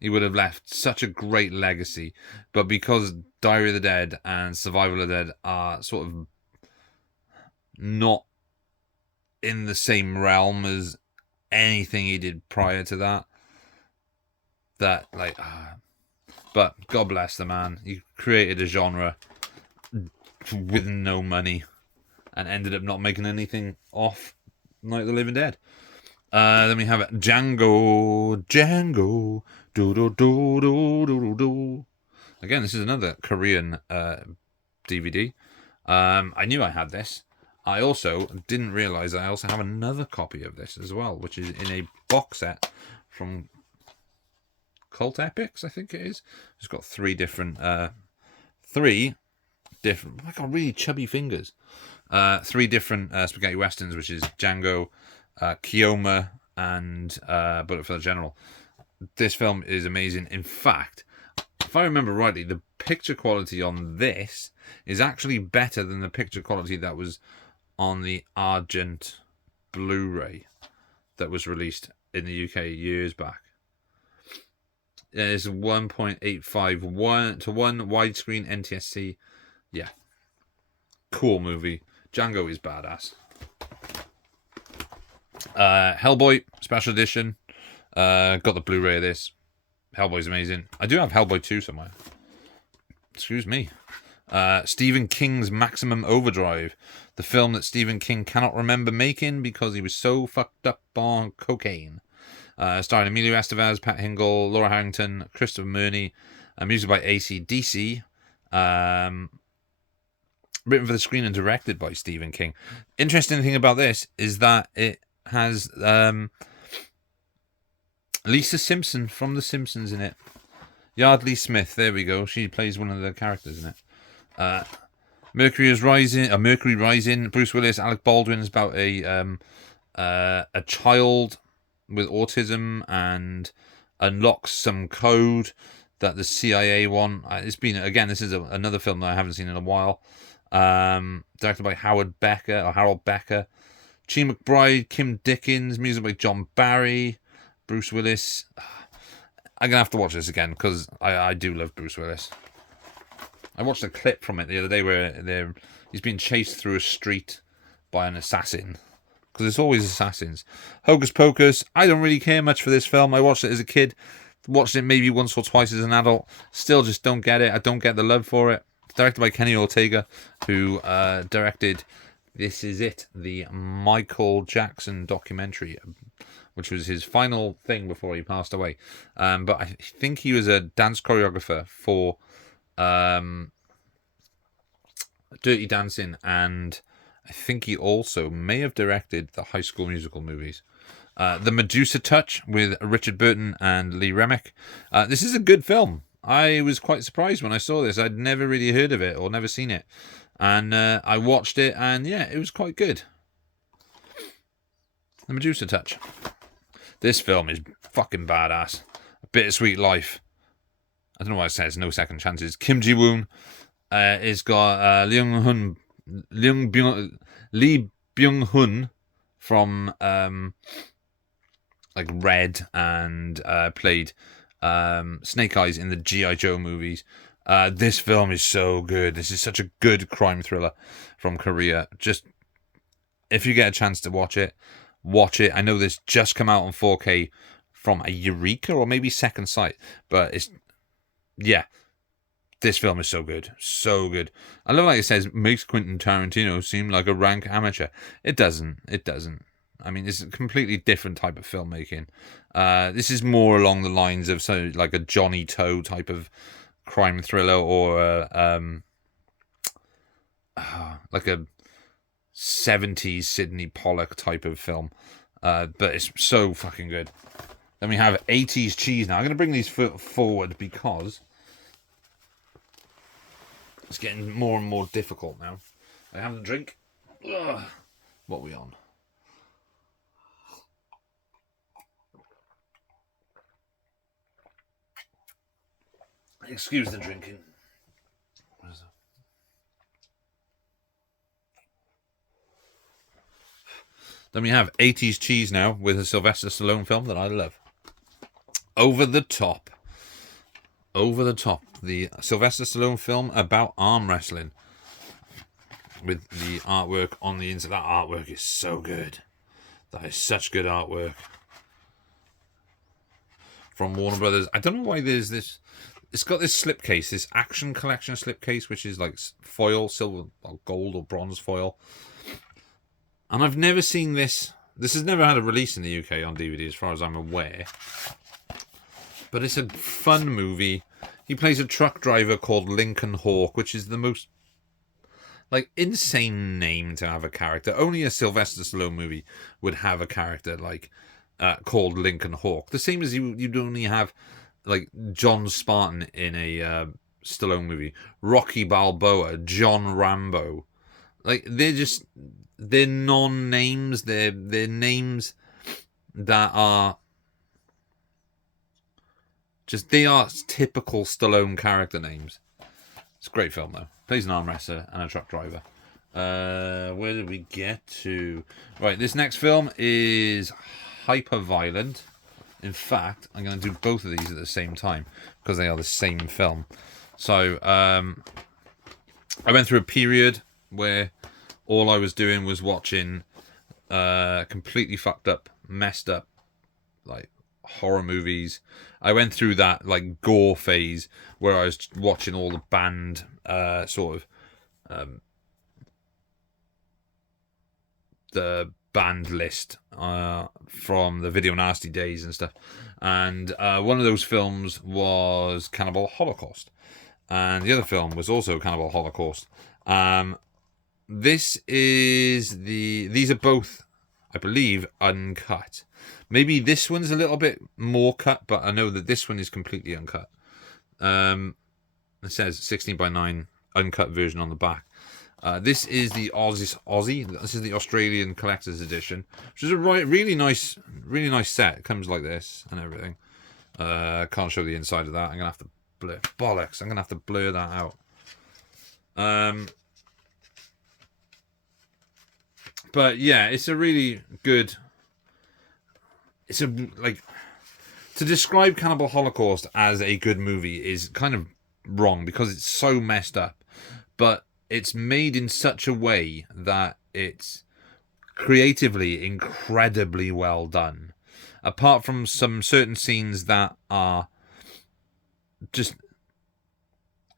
he would have left such a great legacy. But because Diary of the Dead and Survival of the Dead are sort of not in the same realm as anything he did prior to that, but God bless the man. He created a genre with no money and ended up not making anything off Night of the Living Dead. Then we have Django. Do. Again, this is another Korean DVD. I knew I had this. I also didn't realise I also have another copy of this as well, which is in a box set from Cult Epics, I think it is. It's got three different. Oh my God, really chubby fingers. Three different spaghetti westerns, which is Django, Keoma, and Bullet for the General. This film is amazing. In fact, if I remember rightly, the picture quality on this is actually better than the picture quality that was on the Argent Blu-ray that was released in the UK years back. It's 1.85 to 1 widescreen NTSC. Yeah. Cool movie. Django is badass. Hellboy Special Edition. Got the Blu-ray of this. Hellboy's amazing. I do have Hellboy 2 somewhere. Excuse me. Stephen King's Maximum Overdrive. The film that Stephen King cannot remember making because he was so fucked up on cocaine. Starring Emilio Estevez, Pat Hingle, Laura Harrington, Christopher Murney. Music by AC/DC. Written for the screen and directed by Stephen King. Interesting thing about this is that it has Lisa Simpson from The Simpsons in it. Yardley Smith, there we go. She plays one of the characters in it. Mercury Rising. Bruce Willis, Alec Baldwin is about a child with autism and unlocks some code that the CIA want. It's been, again, this is another film that I haven't seen in a while. Directed by Harold Becker. Chi McBride, Kim Dickens, music by John Barry, Bruce Willis. I'm gonna have to watch this again because I do love Bruce Willis. I watched a clip from it the other day where he's being chased through a street by an assassin, because it's always assassins. Hocus Pocus. I don't really care much for this film. I watched it as a kid, watched it maybe once or twice as an adult. Still just don't get it. I don't get the love for it. It's directed by Kenny Ortega, who directed This Is It, the Michael Jackson documentary, which was his final thing before he passed away. But I think he was a dance choreographer for Dirty Dancing, and I think he also may have directed the High School Musical movies. The Medusa Touch with Richard Burton and Lee Remick. This is a good film. I was quite surprised when I saw this. I'd never really heard of it or never seen it. And I watched it, and yeah, it was quite good. The Medusa Touch. This film is fucking badass. A Bittersweet Life. I don't know why it says No Second Chances. Kim Ji-woon. It's got Lee Byung-hun from like Red, and played Snake Eyes in the G.I. Joe movies. This film is so good. This is such a good crime thriller from Korea. Just, if you get a chance to watch it, watch it. I know this just come out on 4K from a Eureka or maybe Second Sight, but it's, yeah, this film is so good. So good. I love like it says, makes Quentin Tarantino seem like a rank amateur. It doesn't. I mean, it's a completely different type of filmmaking. This is more along the lines of like a Johnny Toe type of crime thriller, or like a 70s Sidney Pollack type of film. But it's so fucking good. Then we have 80s cheese now. I'm going to bring these forward because it's getting more and more difficult now. I have a drink. Ugh. What are we on? Excuse the drinking. Then we have 80s cheese now with a Sylvester Stallone film that I love. Over the Top. Over the Top. The Sylvester Stallone film about arm wrestling. With the artwork on the inside. That artwork is so good. That is such good artwork. From Warner Brothers. I don't know why there's this. It's got this slipcase, this Action Collection slipcase, which is like foil, silver, or gold or bronze foil. And I've never seen this. This has never had a release in the UK on DVD, as far as I'm aware. But it's a fun movie. He plays a truck driver called Lincoln Hawk, which is the most like insane name to have a character. Only a Sylvester Stallone movie would have a character like called Lincoln Hawk. The same as you'd only have like John Spartan in a Stallone movie, Rocky Balboa, John Rambo. Like they're non-names. They're names that are just, they are typical Stallone character names. It's a great film though. Plays an arm wrestler and a truck driver. Where did we get to? Right, this next film is hyper violent. In fact, I'm going to do both of these at the same time because they are the same film. So, I went through a period where all I was doing was watching completely fucked up, messed up, like, horror movies. I went through that, like, gore phase where I was watching all the banned the banned list from the Video Nasty days and stuff, and one of those films was Cannibal Holocaust, and the other film was also Cannibal Holocaust. These are both, I believe, uncut. Maybe this one's a little bit more cut, but I know that this one is completely uncut. It says 16:9 uncut version on the back. This is the Aussie. This is the Australian collector's edition, which is a really nice set. It comes like this and everything. Can't show the inside of that. I'm gonna have to blur bollocks. I'm gonna have to blur that out. But yeah, it's a really good. It's a like to describe Cannibal Holocaust as a good movie is kind of wrong because it's so messed up. But it's made in such a way that it's creatively incredibly well done. Apart from some certain scenes that are just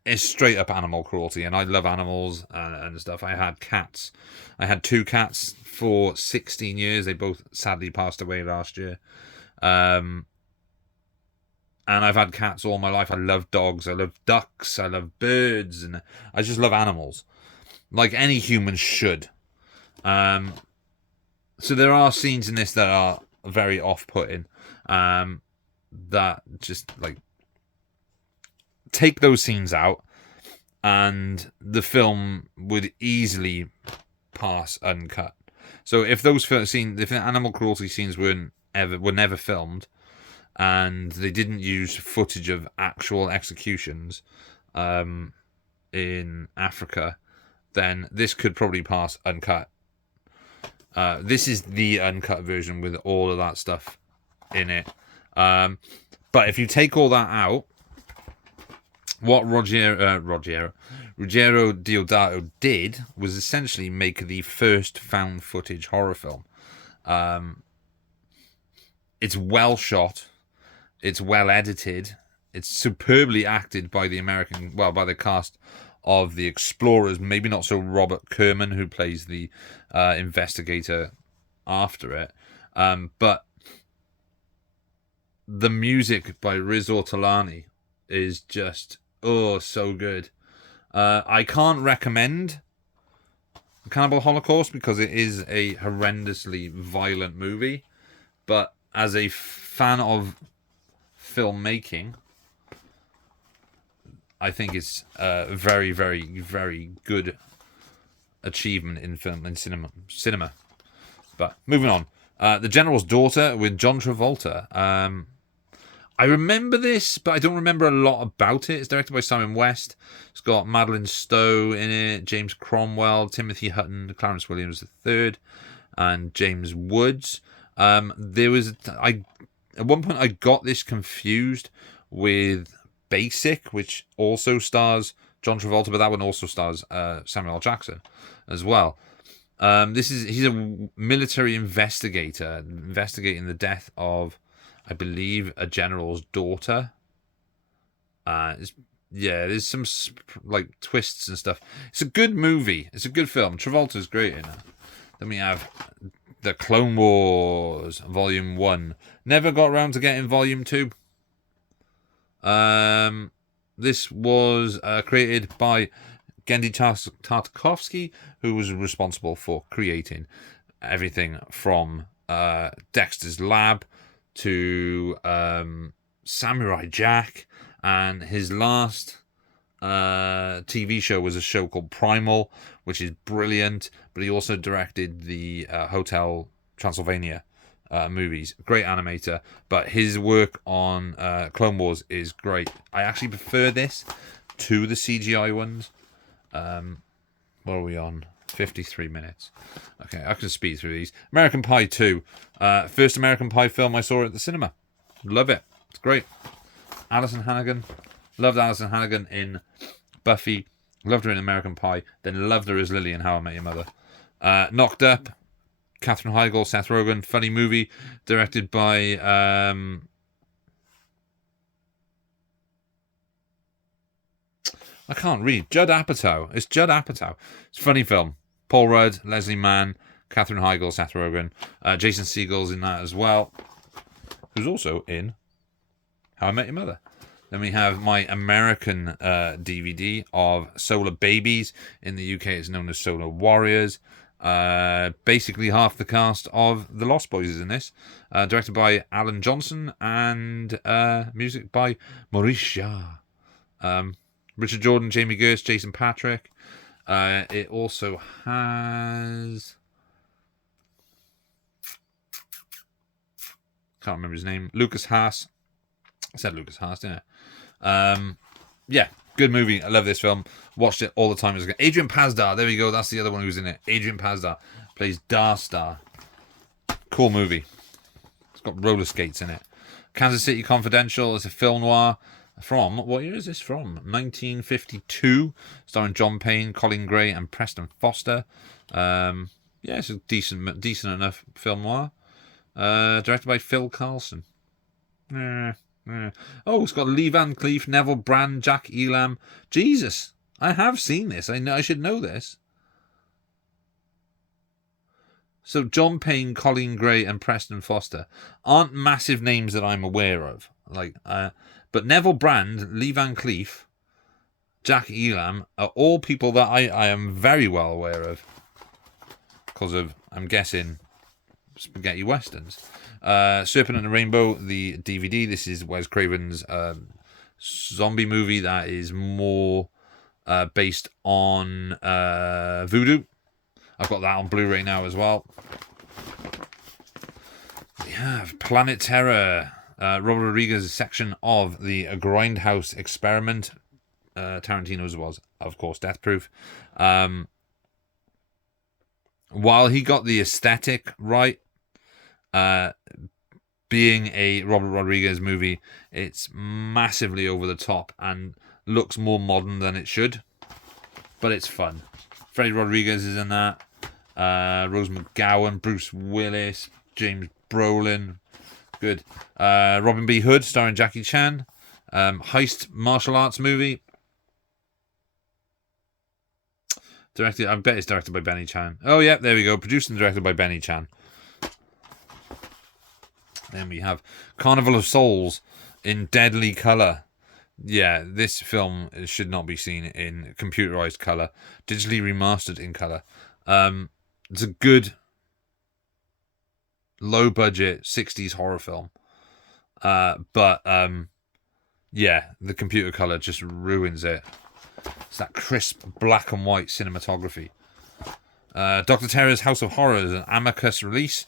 it's straight up animal cruelty, and I love animals and stuff. I had cats. I had 2 cats for 16 years. They both sadly passed away last year. And I've had cats all my life. I love dogs. I love ducks. I love birds, and I just love animals, like any human should. So there are scenes in this that are very off-putting. That just like take those scenes out, and the film would easily pass uncut. So if those scenes, if the animal cruelty scenes were never filmed, and they didn't use footage of actual executions in Africa, then this could probably pass uncut. This is the uncut version with all of that stuff in it. But if you take all that out, what Ruggiero Deodato did was essentially make the first found footage horror film. It's well shot, it's well edited, it's superbly acted by by the cast of The Explorers. Maybe not so Robert Kerman, who plays the investigator after it, but the music by Riz Ortolani is just so good. I can't recommend Cannibal Holocaust because it is a horrendously violent movie, but as a fan of filmmaking, I think it's a very, very, very good achievement in film and cinema. But moving on, The General's Daughter with John Travolta. I remember this, but I don't remember a lot about it. It's directed by Simon West. It's got Madeleine Stowe in it, James Cromwell, Timothy Hutton, Clarence Williams III, and James Woods. At one point I got this confused with Basic, which also stars John Travolta, but that one also stars Samuel L. Jackson as well. He's a military investigator investigating the death of, I believe, a general's daughter. There's some like twists and stuff. It's a good movie. It's a good film. Travolta's great in it. Then we have The Clone Wars Volume 1. Never got around to getting Volume 2. This was created by Genndy Tartakovsky, who was responsible for creating everything from Dexter's Lab to Samurai Jack, and his last TV show was a show called Primal, which is brilliant, but he also directed the Hotel Transylvania movies. Great animator, but his work on Clone Wars is great. I actually prefer this to the CGI ones. What are we on? 53 minutes. Okay, I can speed through these. American Pie 2. First American Pie film I saw at the cinema. Love it. It's great. Alison Hannigan. Loved Alison Hannigan in Buffy. Loved her in American Pie. Then loved her as Lily in How I Met Your Mother. Knocked Up. Katherine Heigl, Seth Rogen. Funny movie. Directed by... I can't read. Judd Apatow. It's Judd Apatow. It's a funny film. Paul Rudd, Leslie Mann, Katherine Heigl, Seth Rogen. Jason Segel's in that as well, who's also in How I Met Your Mother. Then we have my American DVD of Solar Babies. In the UK, it's known as Solar Warriors. Basically, half the cast of The Lost Boys is in this. Directed by Alan Johnson and music by Maurice Jarre. Richard Jordan, Jamie Gerst, Jason Patrick. It also has... can't remember his name. Lucas Haas, I said Lucas Haas, didn't I? Yeah, good movie. I love this film. Watched it all the time as a kid. Adrian Pasdar, there we go. That's the other one who's in it. Adrian Pasdar plays Darstar. Cool movie. It's got roller skates in it. Kansas City Confidential is a film noir from, what year is this from? 1952, starring John Payne, Colin Gray, and Preston Foster. Yeah, it's a decent enough film noir. Directed by Phil Carlson. Oh, it's got Lee Van Cleef, Neville Brand, Jack Elam. Jesus, I have seen this. I should know this. So John Payne, Colin Gray, and Preston Foster aren't massive names that I'm aware of. But Neville Brand, Lee Van Cleef, Jack Elam are all people that I am very well aware of. Because of, I'm guessing, spaghetti westerns. Serpent and the Rainbow, the DVD. This is Wes Craven's zombie movie that is more based on voodoo. I've got that on Blu-ray now as well. We have Planet Terror. Robert Rodriguez's section of the Grindhouse Experiment. Tarantino's was, of course, Death Proof. While he got the aesthetic right, being a Robert Rodriguez movie, it's massively over the top and looks more modern than it should. But it's fun. Freddie Rodriguez is in that. Rose McGowan, Bruce Willis, James Brolin. Good. Robin B. Hood, starring Jackie Chan. Heist martial arts movie. Directed, I bet it's directed by Benny Chan. Oh, yeah, there we go. Produced and directed by Benny Chan. Then we have Carnival of Souls in deadly colour. Yeah, this film should not be seen in computerized colour. Digitally remastered in colour. It's a good, low-budget 60s horror film. But yeah, the computer colour just ruins it. It's that crisp black and white cinematography. Dr. Terror's House of Horrors, an Amicus release.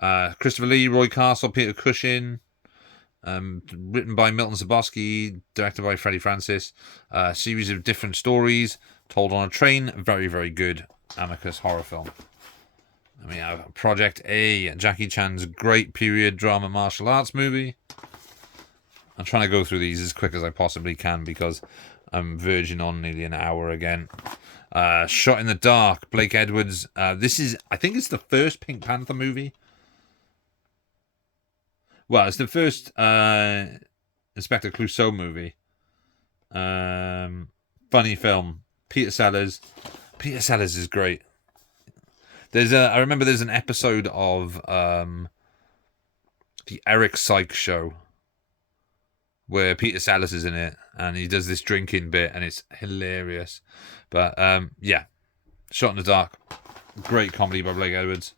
Christopher Lee, Roy Castle, Peter Cushing. Written by Milton Zabosky, directed by Freddie Francis. Series of different stories told on a train. Very, very good Amicus horror film. And we have Project A, Jackie Chan's great period drama martial arts movie. I'm trying to go through these as quick as I possibly can because I'm verging on nearly an hour again. Shot in the Dark, Blake Edwards. This is, I think it's the first Pink Panther movie. Well, it's the first Inspector Clouseau movie. Funny film. Peter Sellers. Peter Sellers is great. I remember there's an episode of the Eric Sykes show where Peter Sellers is in it and he does this drinking bit and it's hilarious. But yeah, Shot in the Dark. Great comedy by Blake Edwards.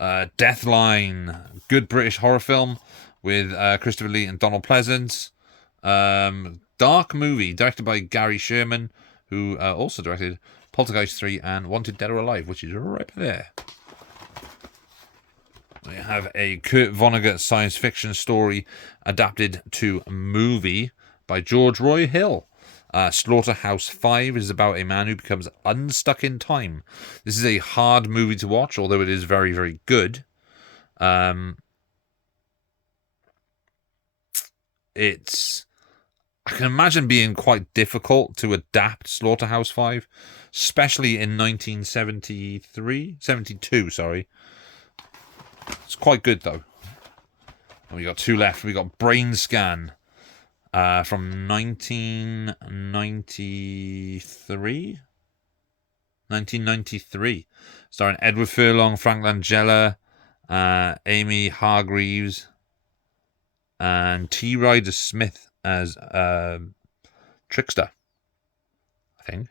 Deathline. Good British horror film with Christopher Lee and Donald Pleasance. Dark movie directed by Gary Sherman, who also directed Poltergeist 3 and Wanted Dead or Alive, which is right there. We have a Kurt Vonnegut science fiction story adapted to a movie by George Roy Hill. Slaughterhouse 5 is about a man who becomes unstuck in time. This is a hard movie to watch, although it is very, very good. I can imagine being quite difficult to adapt Slaughterhouse 5, especially in 1972, sorry. It's quite good, though. And we got two left. We got Brain Scan from 1993, starring Edward Furlong, Frank Langella, Amy Hargreaves, and T. Ryder Smith as Trickster, I think.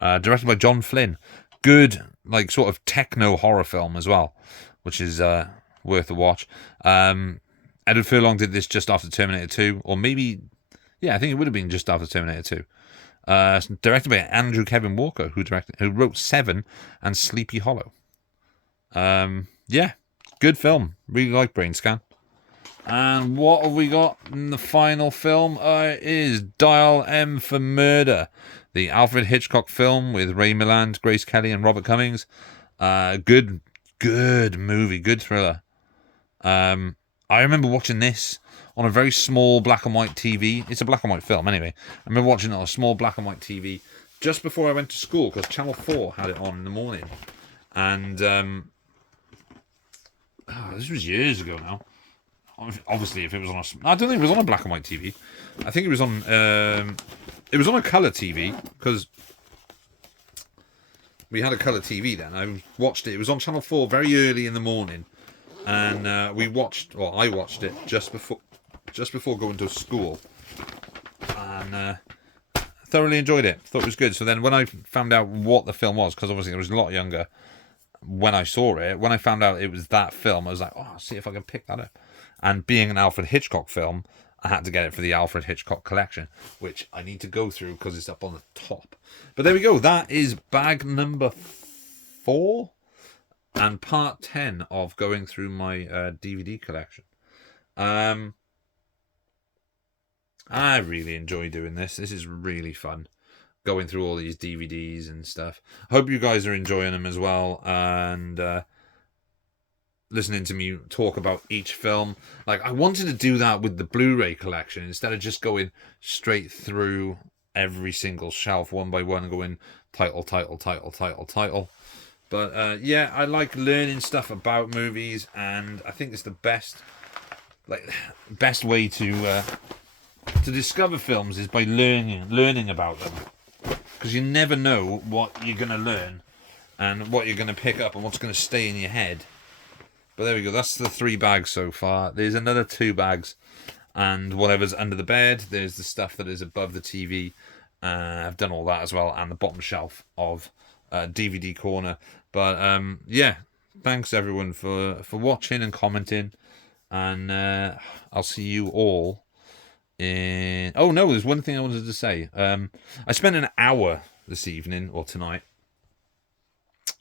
Directed by John Flynn. Good, like, sort of techno horror film as well, which is worth a watch. Edward Furlong did this just after Terminator 2, or maybe, yeah, I think it would have been just after Terminator 2. Directed by Andrew Kevin Walker, who wrote Seven and Sleepy Hollow. Yeah, good film. Really like Brain Scan. And what have we got in the final film? It is Dial M for Murder, the Alfred Hitchcock film with Ray Milland, Grace Kelly, and Robert Cummings. Good movie, good thriller. I remember watching this on a very small black and white TV. It's a black and white film, anyway. I remember watching it on a small black and white TV just before I went to school, because Channel 4 had it on in the morning. And this was years ago now. Obviously, if it was on I don't think it was on a black and white TV. I think it was on a colour TV, because we had a colour TV then. I watched it. It was on Channel 4 very early in the morning, and I watched it just before going to school, and thoroughly enjoyed it. Thought it was good. So then, when I found out what the film was, because obviously I was a lot younger when I saw it, when I found out it was that film, I was like, I'll see if I can pick that up. And being an Alfred Hitchcock film, I had to get it for the Alfred Hitchcock collection, which I need to go through because it's up on the top. But there we go. That is bag number 4 and part 10 of going through my DVD collection. I really enjoy doing this. This is really fun, going through all these DVDs and stuff. I hope you guys are enjoying them as well, and listening to me talk about each film. Like, I wanted to do that with the Blu-ray collection instead of just going straight through every single shelf one by one, going title. But yeah, I like learning stuff about movies, and I think it's the best way to discover films is by learning about them, because you never know what you're going to learn and what you're going to pick up and what's going to stay in your head. But there we go. That's the 3 bags so far. There's another 2 bags, and whatever's under the bed. There's the stuff that is above the TV. I've done all that as well, and the bottom shelf of DVD corner. But yeah, thanks everyone for watching and commenting, and I'll see you all in. Oh no, there's one thing I wanted to say. I spent an hour this evening or tonight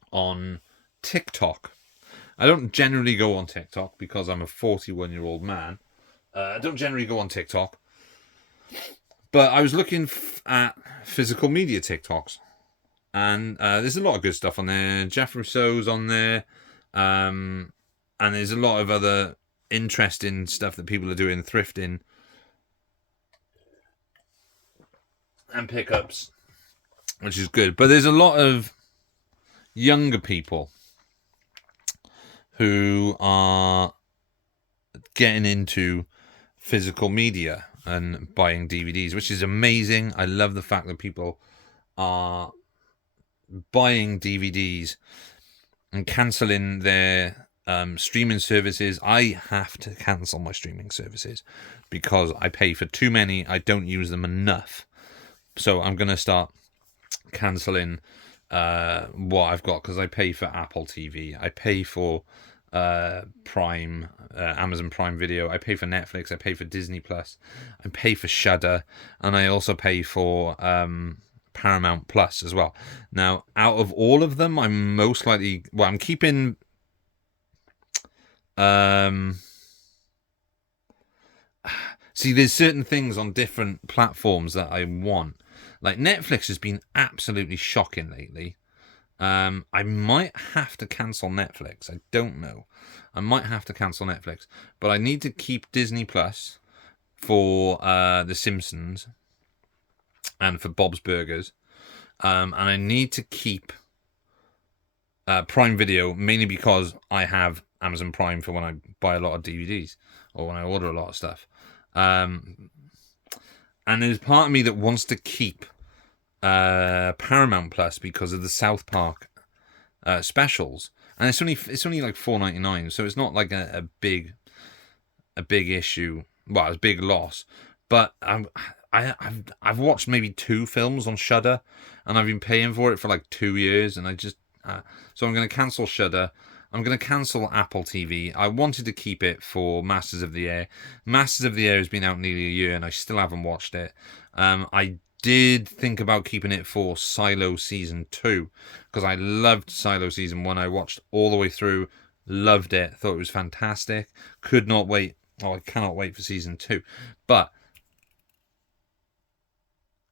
on TikTok. I don't generally go on TikTok because I'm a 41-year-old man. I don't generally go on TikTok. But I was looking at physical media TikToks. And there's a lot of good stuff on there. Jeff Rousseau's on there. And there's a lot of other interesting stuff that people are doing, thrifting and pickups, which is good. But there's a lot of younger people who are getting into physical media and buying DVDs, which is amazing. I love the fact that people are buying DVDs and cancelling their streaming services. I have to cancel my streaming services because I pay for too many. I don't use them enough. So I'm going to start cancelling what I've got, because I pay for Apple TV. I pay for Prime, Amazon Prime Video. I pay for Netflix. I pay for Disney Plus. I pay for Shudder, and I also pay for Paramount Plus as well. Now, out of all of them, I'm most likely, I'm keeping see, there's certain things on different platforms that I want. Like, Netflix has been absolutely shocking lately. I might have to cancel Netflix. I don't know. I might have to cancel Netflix. But I need to keep Disney Plus for The Simpsons and for Bob's Burgers. And I need to keep Prime Video, mainly because I have Amazon Prime for when I buy a lot of DVDs or when I order a lot of stuff. And there's part of me that wants to keep Paramount Plus because of the South Park specials, and it's only like $4.99, so it's not like a big issue. Well, it's a big loss, but I've watched maybe 2 films on Shudder, and I've been paying for it for like 2 years, and I just so I'm going to cancel Shudder. I'm going to cancel Apple TV. I wanted to keep it for Masters of the Air. Masters of the Air has been out nearly a year, and I still haven't watched it. I did think about keeping it for Silo Season 2, because I loved Silo Season 1. I watched all the way through, loved it, thought it was fantastic. Could not wait Oh, I cannot wait for season 2. But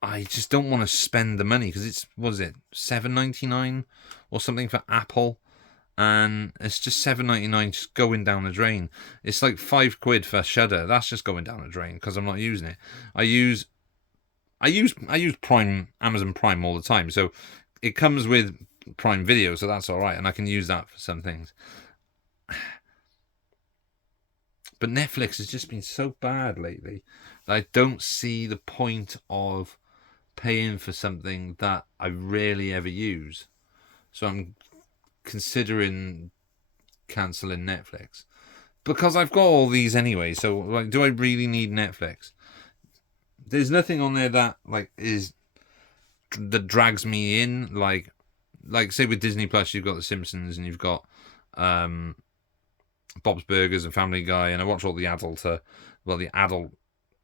I just don't want to spend the money because it's, what is it, $7.99 or something for Apple, and it's just $7.99 just going down the drain. It's like £5 for Shudder. That's just going down the drain because I'm not using it. I use Prime, Amazon Prime all the time, so it comes with Prime Video, so that's all right, and I can use that for some things. But Netflix has just been so bad lately that I don't see the point of paying for something that I rarely ever use. So I'm considering cancelling Netflix because I've got all these anyway. So like, do I really need Netflix? There's nothing on there that that drags me in. Like say with Disney Plus, you've got The Simpsons and you've got Bob's Burgers and Family Guy, and I watch all the adult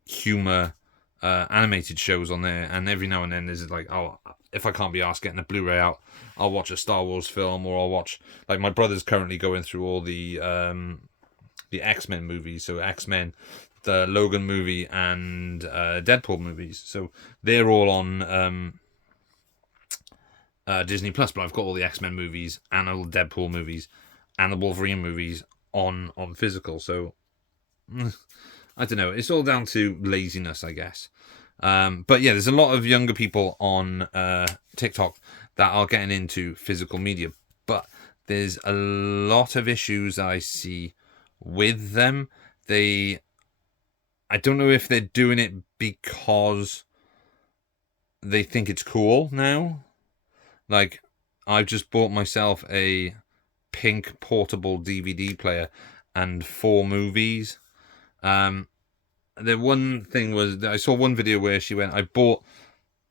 humor animated shows on there, and every now and then there's like, oh, if I can't be asked getting a Blu-ray out, I'll watch a Star Wars film, or I'll watch, like, my brother's currently going through all the X-Men movies, so X-Men, the Logan movie, and Deadpool movies, so they're all on Disney Plus, but I've got all the X-Men movies and all the Deadpool movies and the Wolverine movies on physical, so I don't know, it's all down to laziness, I guess. But yeah, there's a lot of younger people on TikTok that are getting into physical media, but there's a lot of issues that I see with them. I don't know if they're doing it because they think it's cool now. Like, I've just bought myself a pink portable DVD player and 4 movies. The one thing was, I saw one video where she went, I bought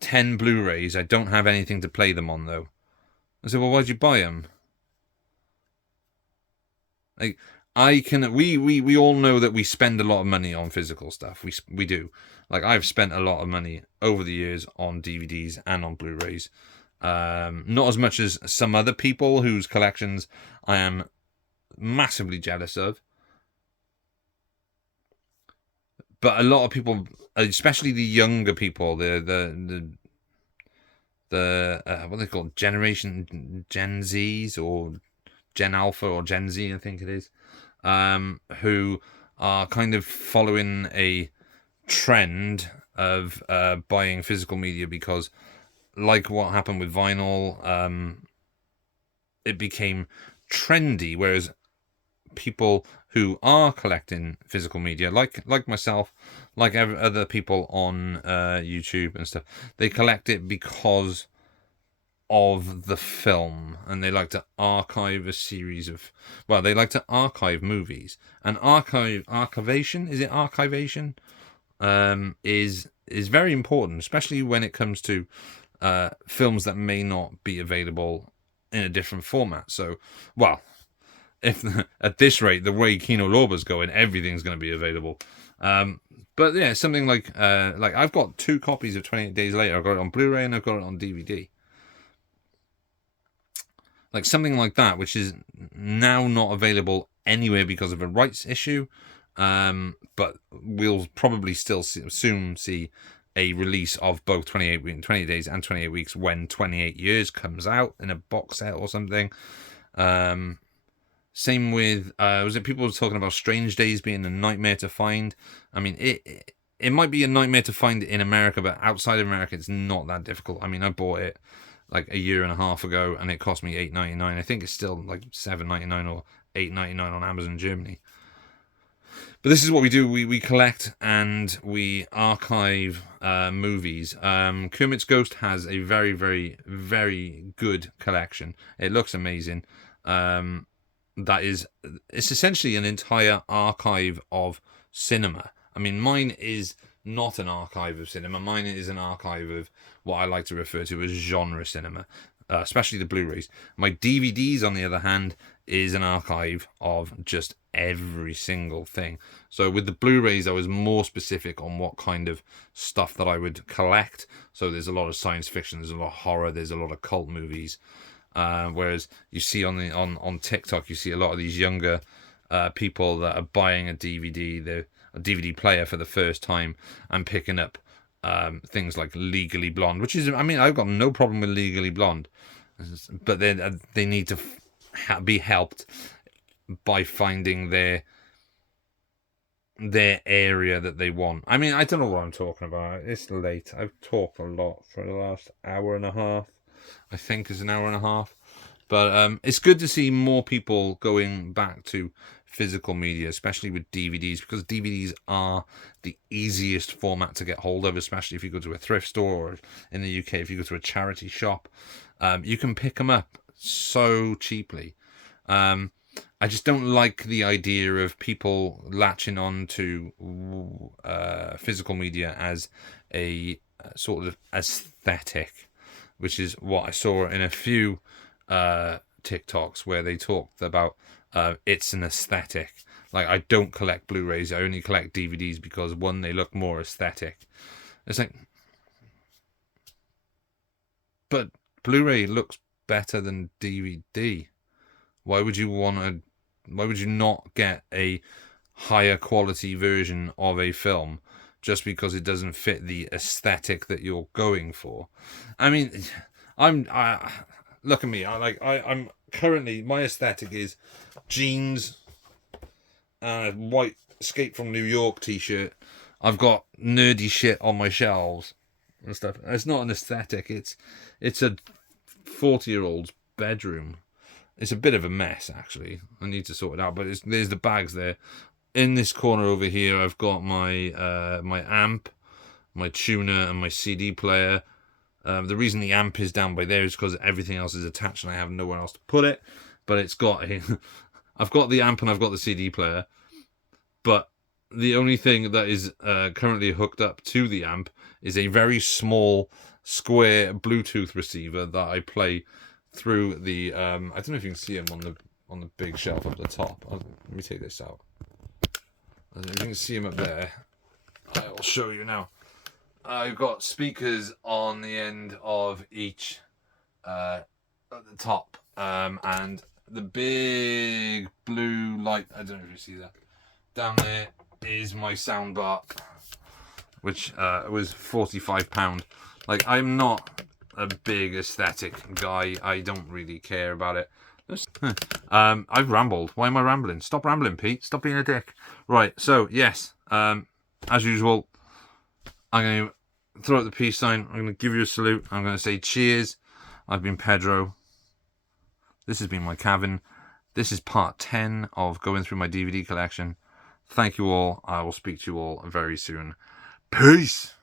10 Blu-rays. I don't have anything to play them on, though. I said, well, why'd you buy them? Like, we all know that we spend a lot of money on physical stuff. We do. Like, I've spent a lot of money over the years on DVDs and on Blu-rays. Not as much as some other people whose collections I am massively jealous of. But a lot of people, especially the younger people, the what they call Gen Zs or Gen Alpha or Gen Z, I think it is, who are kind of following a trend of buying physical media because, like what happened with vinyl, it became trendy, whereas people who are collecting physical media, like myself, like other people on YouTube and stuff, they collect it because of the film, and they like to archive a series of, well, they like to archive movies. And archivation, is it archivation? Is very important, especially when it comes to films that may not be available in a different format. So, well, if at this rate, the way Kino Lorber's going, everything's going to be available. But yeah, something like I've got 2 copies of 28 Days Later. I've got it on Blu-ray and I've got it on DVD. Like something like that, which is now not available anywhere because of a rights issue. But we'll probably still soon see a release of both 28 Days and 28 Weeks when 28 Years comes out in a box set or something. Same with, was it people were talking about Strange Days being a nightmare to find? I mean, it might be a nightmare to find in America, but outside of America, it's not that difficult. I mean, I bought it like a year and a half ago, and it cost me $8.99. I think it's still like $7.99 or $8.99 on Amazon Germany. But this is what we do. We collect and we archive movies. Kermit's Ghost has a very, very, very good collection. It looks amazing. It's essentially an entire archive of cinema. I mean, mine is not an archive of cinema. Mine is an archive of what I like to refer to as genre cinema, especially the Blu-rays. My DVDs, on the other hand, is an archive of just every single thing. So with the Blu-rays, I was more specific on what kind of stuff that I would collect. So there's a lot of science fiction, there's a lot of horror, there's a lot of cult movies. Whereas you see on TikTok, you see a lot of these younger people that are buying a DVD player for the first time and picking up things like Legally Blonde, which is, I mean, I've got no problem with Legally Blonde, but they need to be helped by finding their area that they want. I mean, I don't know what I'm talking about. It's late. I've talked a lot for the last hour and a half. I think it's an hour and a half. But it's good to see more people going back to physical media, especially with DVDs, because DVDs are the easiest format to get hold of, especially if you go to a thrift store, or in the UK, if you go to a charity shop. You can pick them up so cheaply. I just don't like the idea of people latching on to physical media as a sort of aesthetic, which is what I saw in a few TikToks where they talked about it's an aesthetic. Like, I don't collect Blu-rays, I only collect DVDs because, one, they look more aesthetic. It's like, but Blu-ray looks better than DVD. Why would you not get a higher quality version of a film just because it doesn't fit the aesthetic that you're going for? I mean, look at me. I'm currently, my aesthetic is jeans and a white Escape from New York t-shirt. I've got nerdy shit on my shelves and stuff. It's not an aesthetic. It's a 40-year-old's bedroom. It's a bit of a mess, actually. I need to sort it out. But there's the bags there. In this corner over here, I've got my my amp, my tuner, and my CD player. The reason the amp is down by there is because everything else is attached and I have nowhere else to put it. But it's got I've got the amp and I've got the CD player. But the only thing that is currently hooked up to the amp is a very small square Bluetooth receiver that I play through the I don't know if you can see them on the big shelf up the top. Let me take this out. I don't know if you can see them up there. I'll show you now. I've got speakers on the end of each at the top, and the big blue light, I don't know if you see that, down there is my soundbar, which was £45. Like, I'm not a big aesthetic guy. I don't really care about it. I've rambled. Why am I rambling? Stop rambling, Pete. Stop being a dick. Right, so yes, as usual, I'm going to throw out the peace sign. I'm going to give you a salute. I'm going to say cheers. I've been Pedro. This has been my cabin. This is part 10 of going through my DVD collection. Thank you all. I will speak to you all very soon. Peace.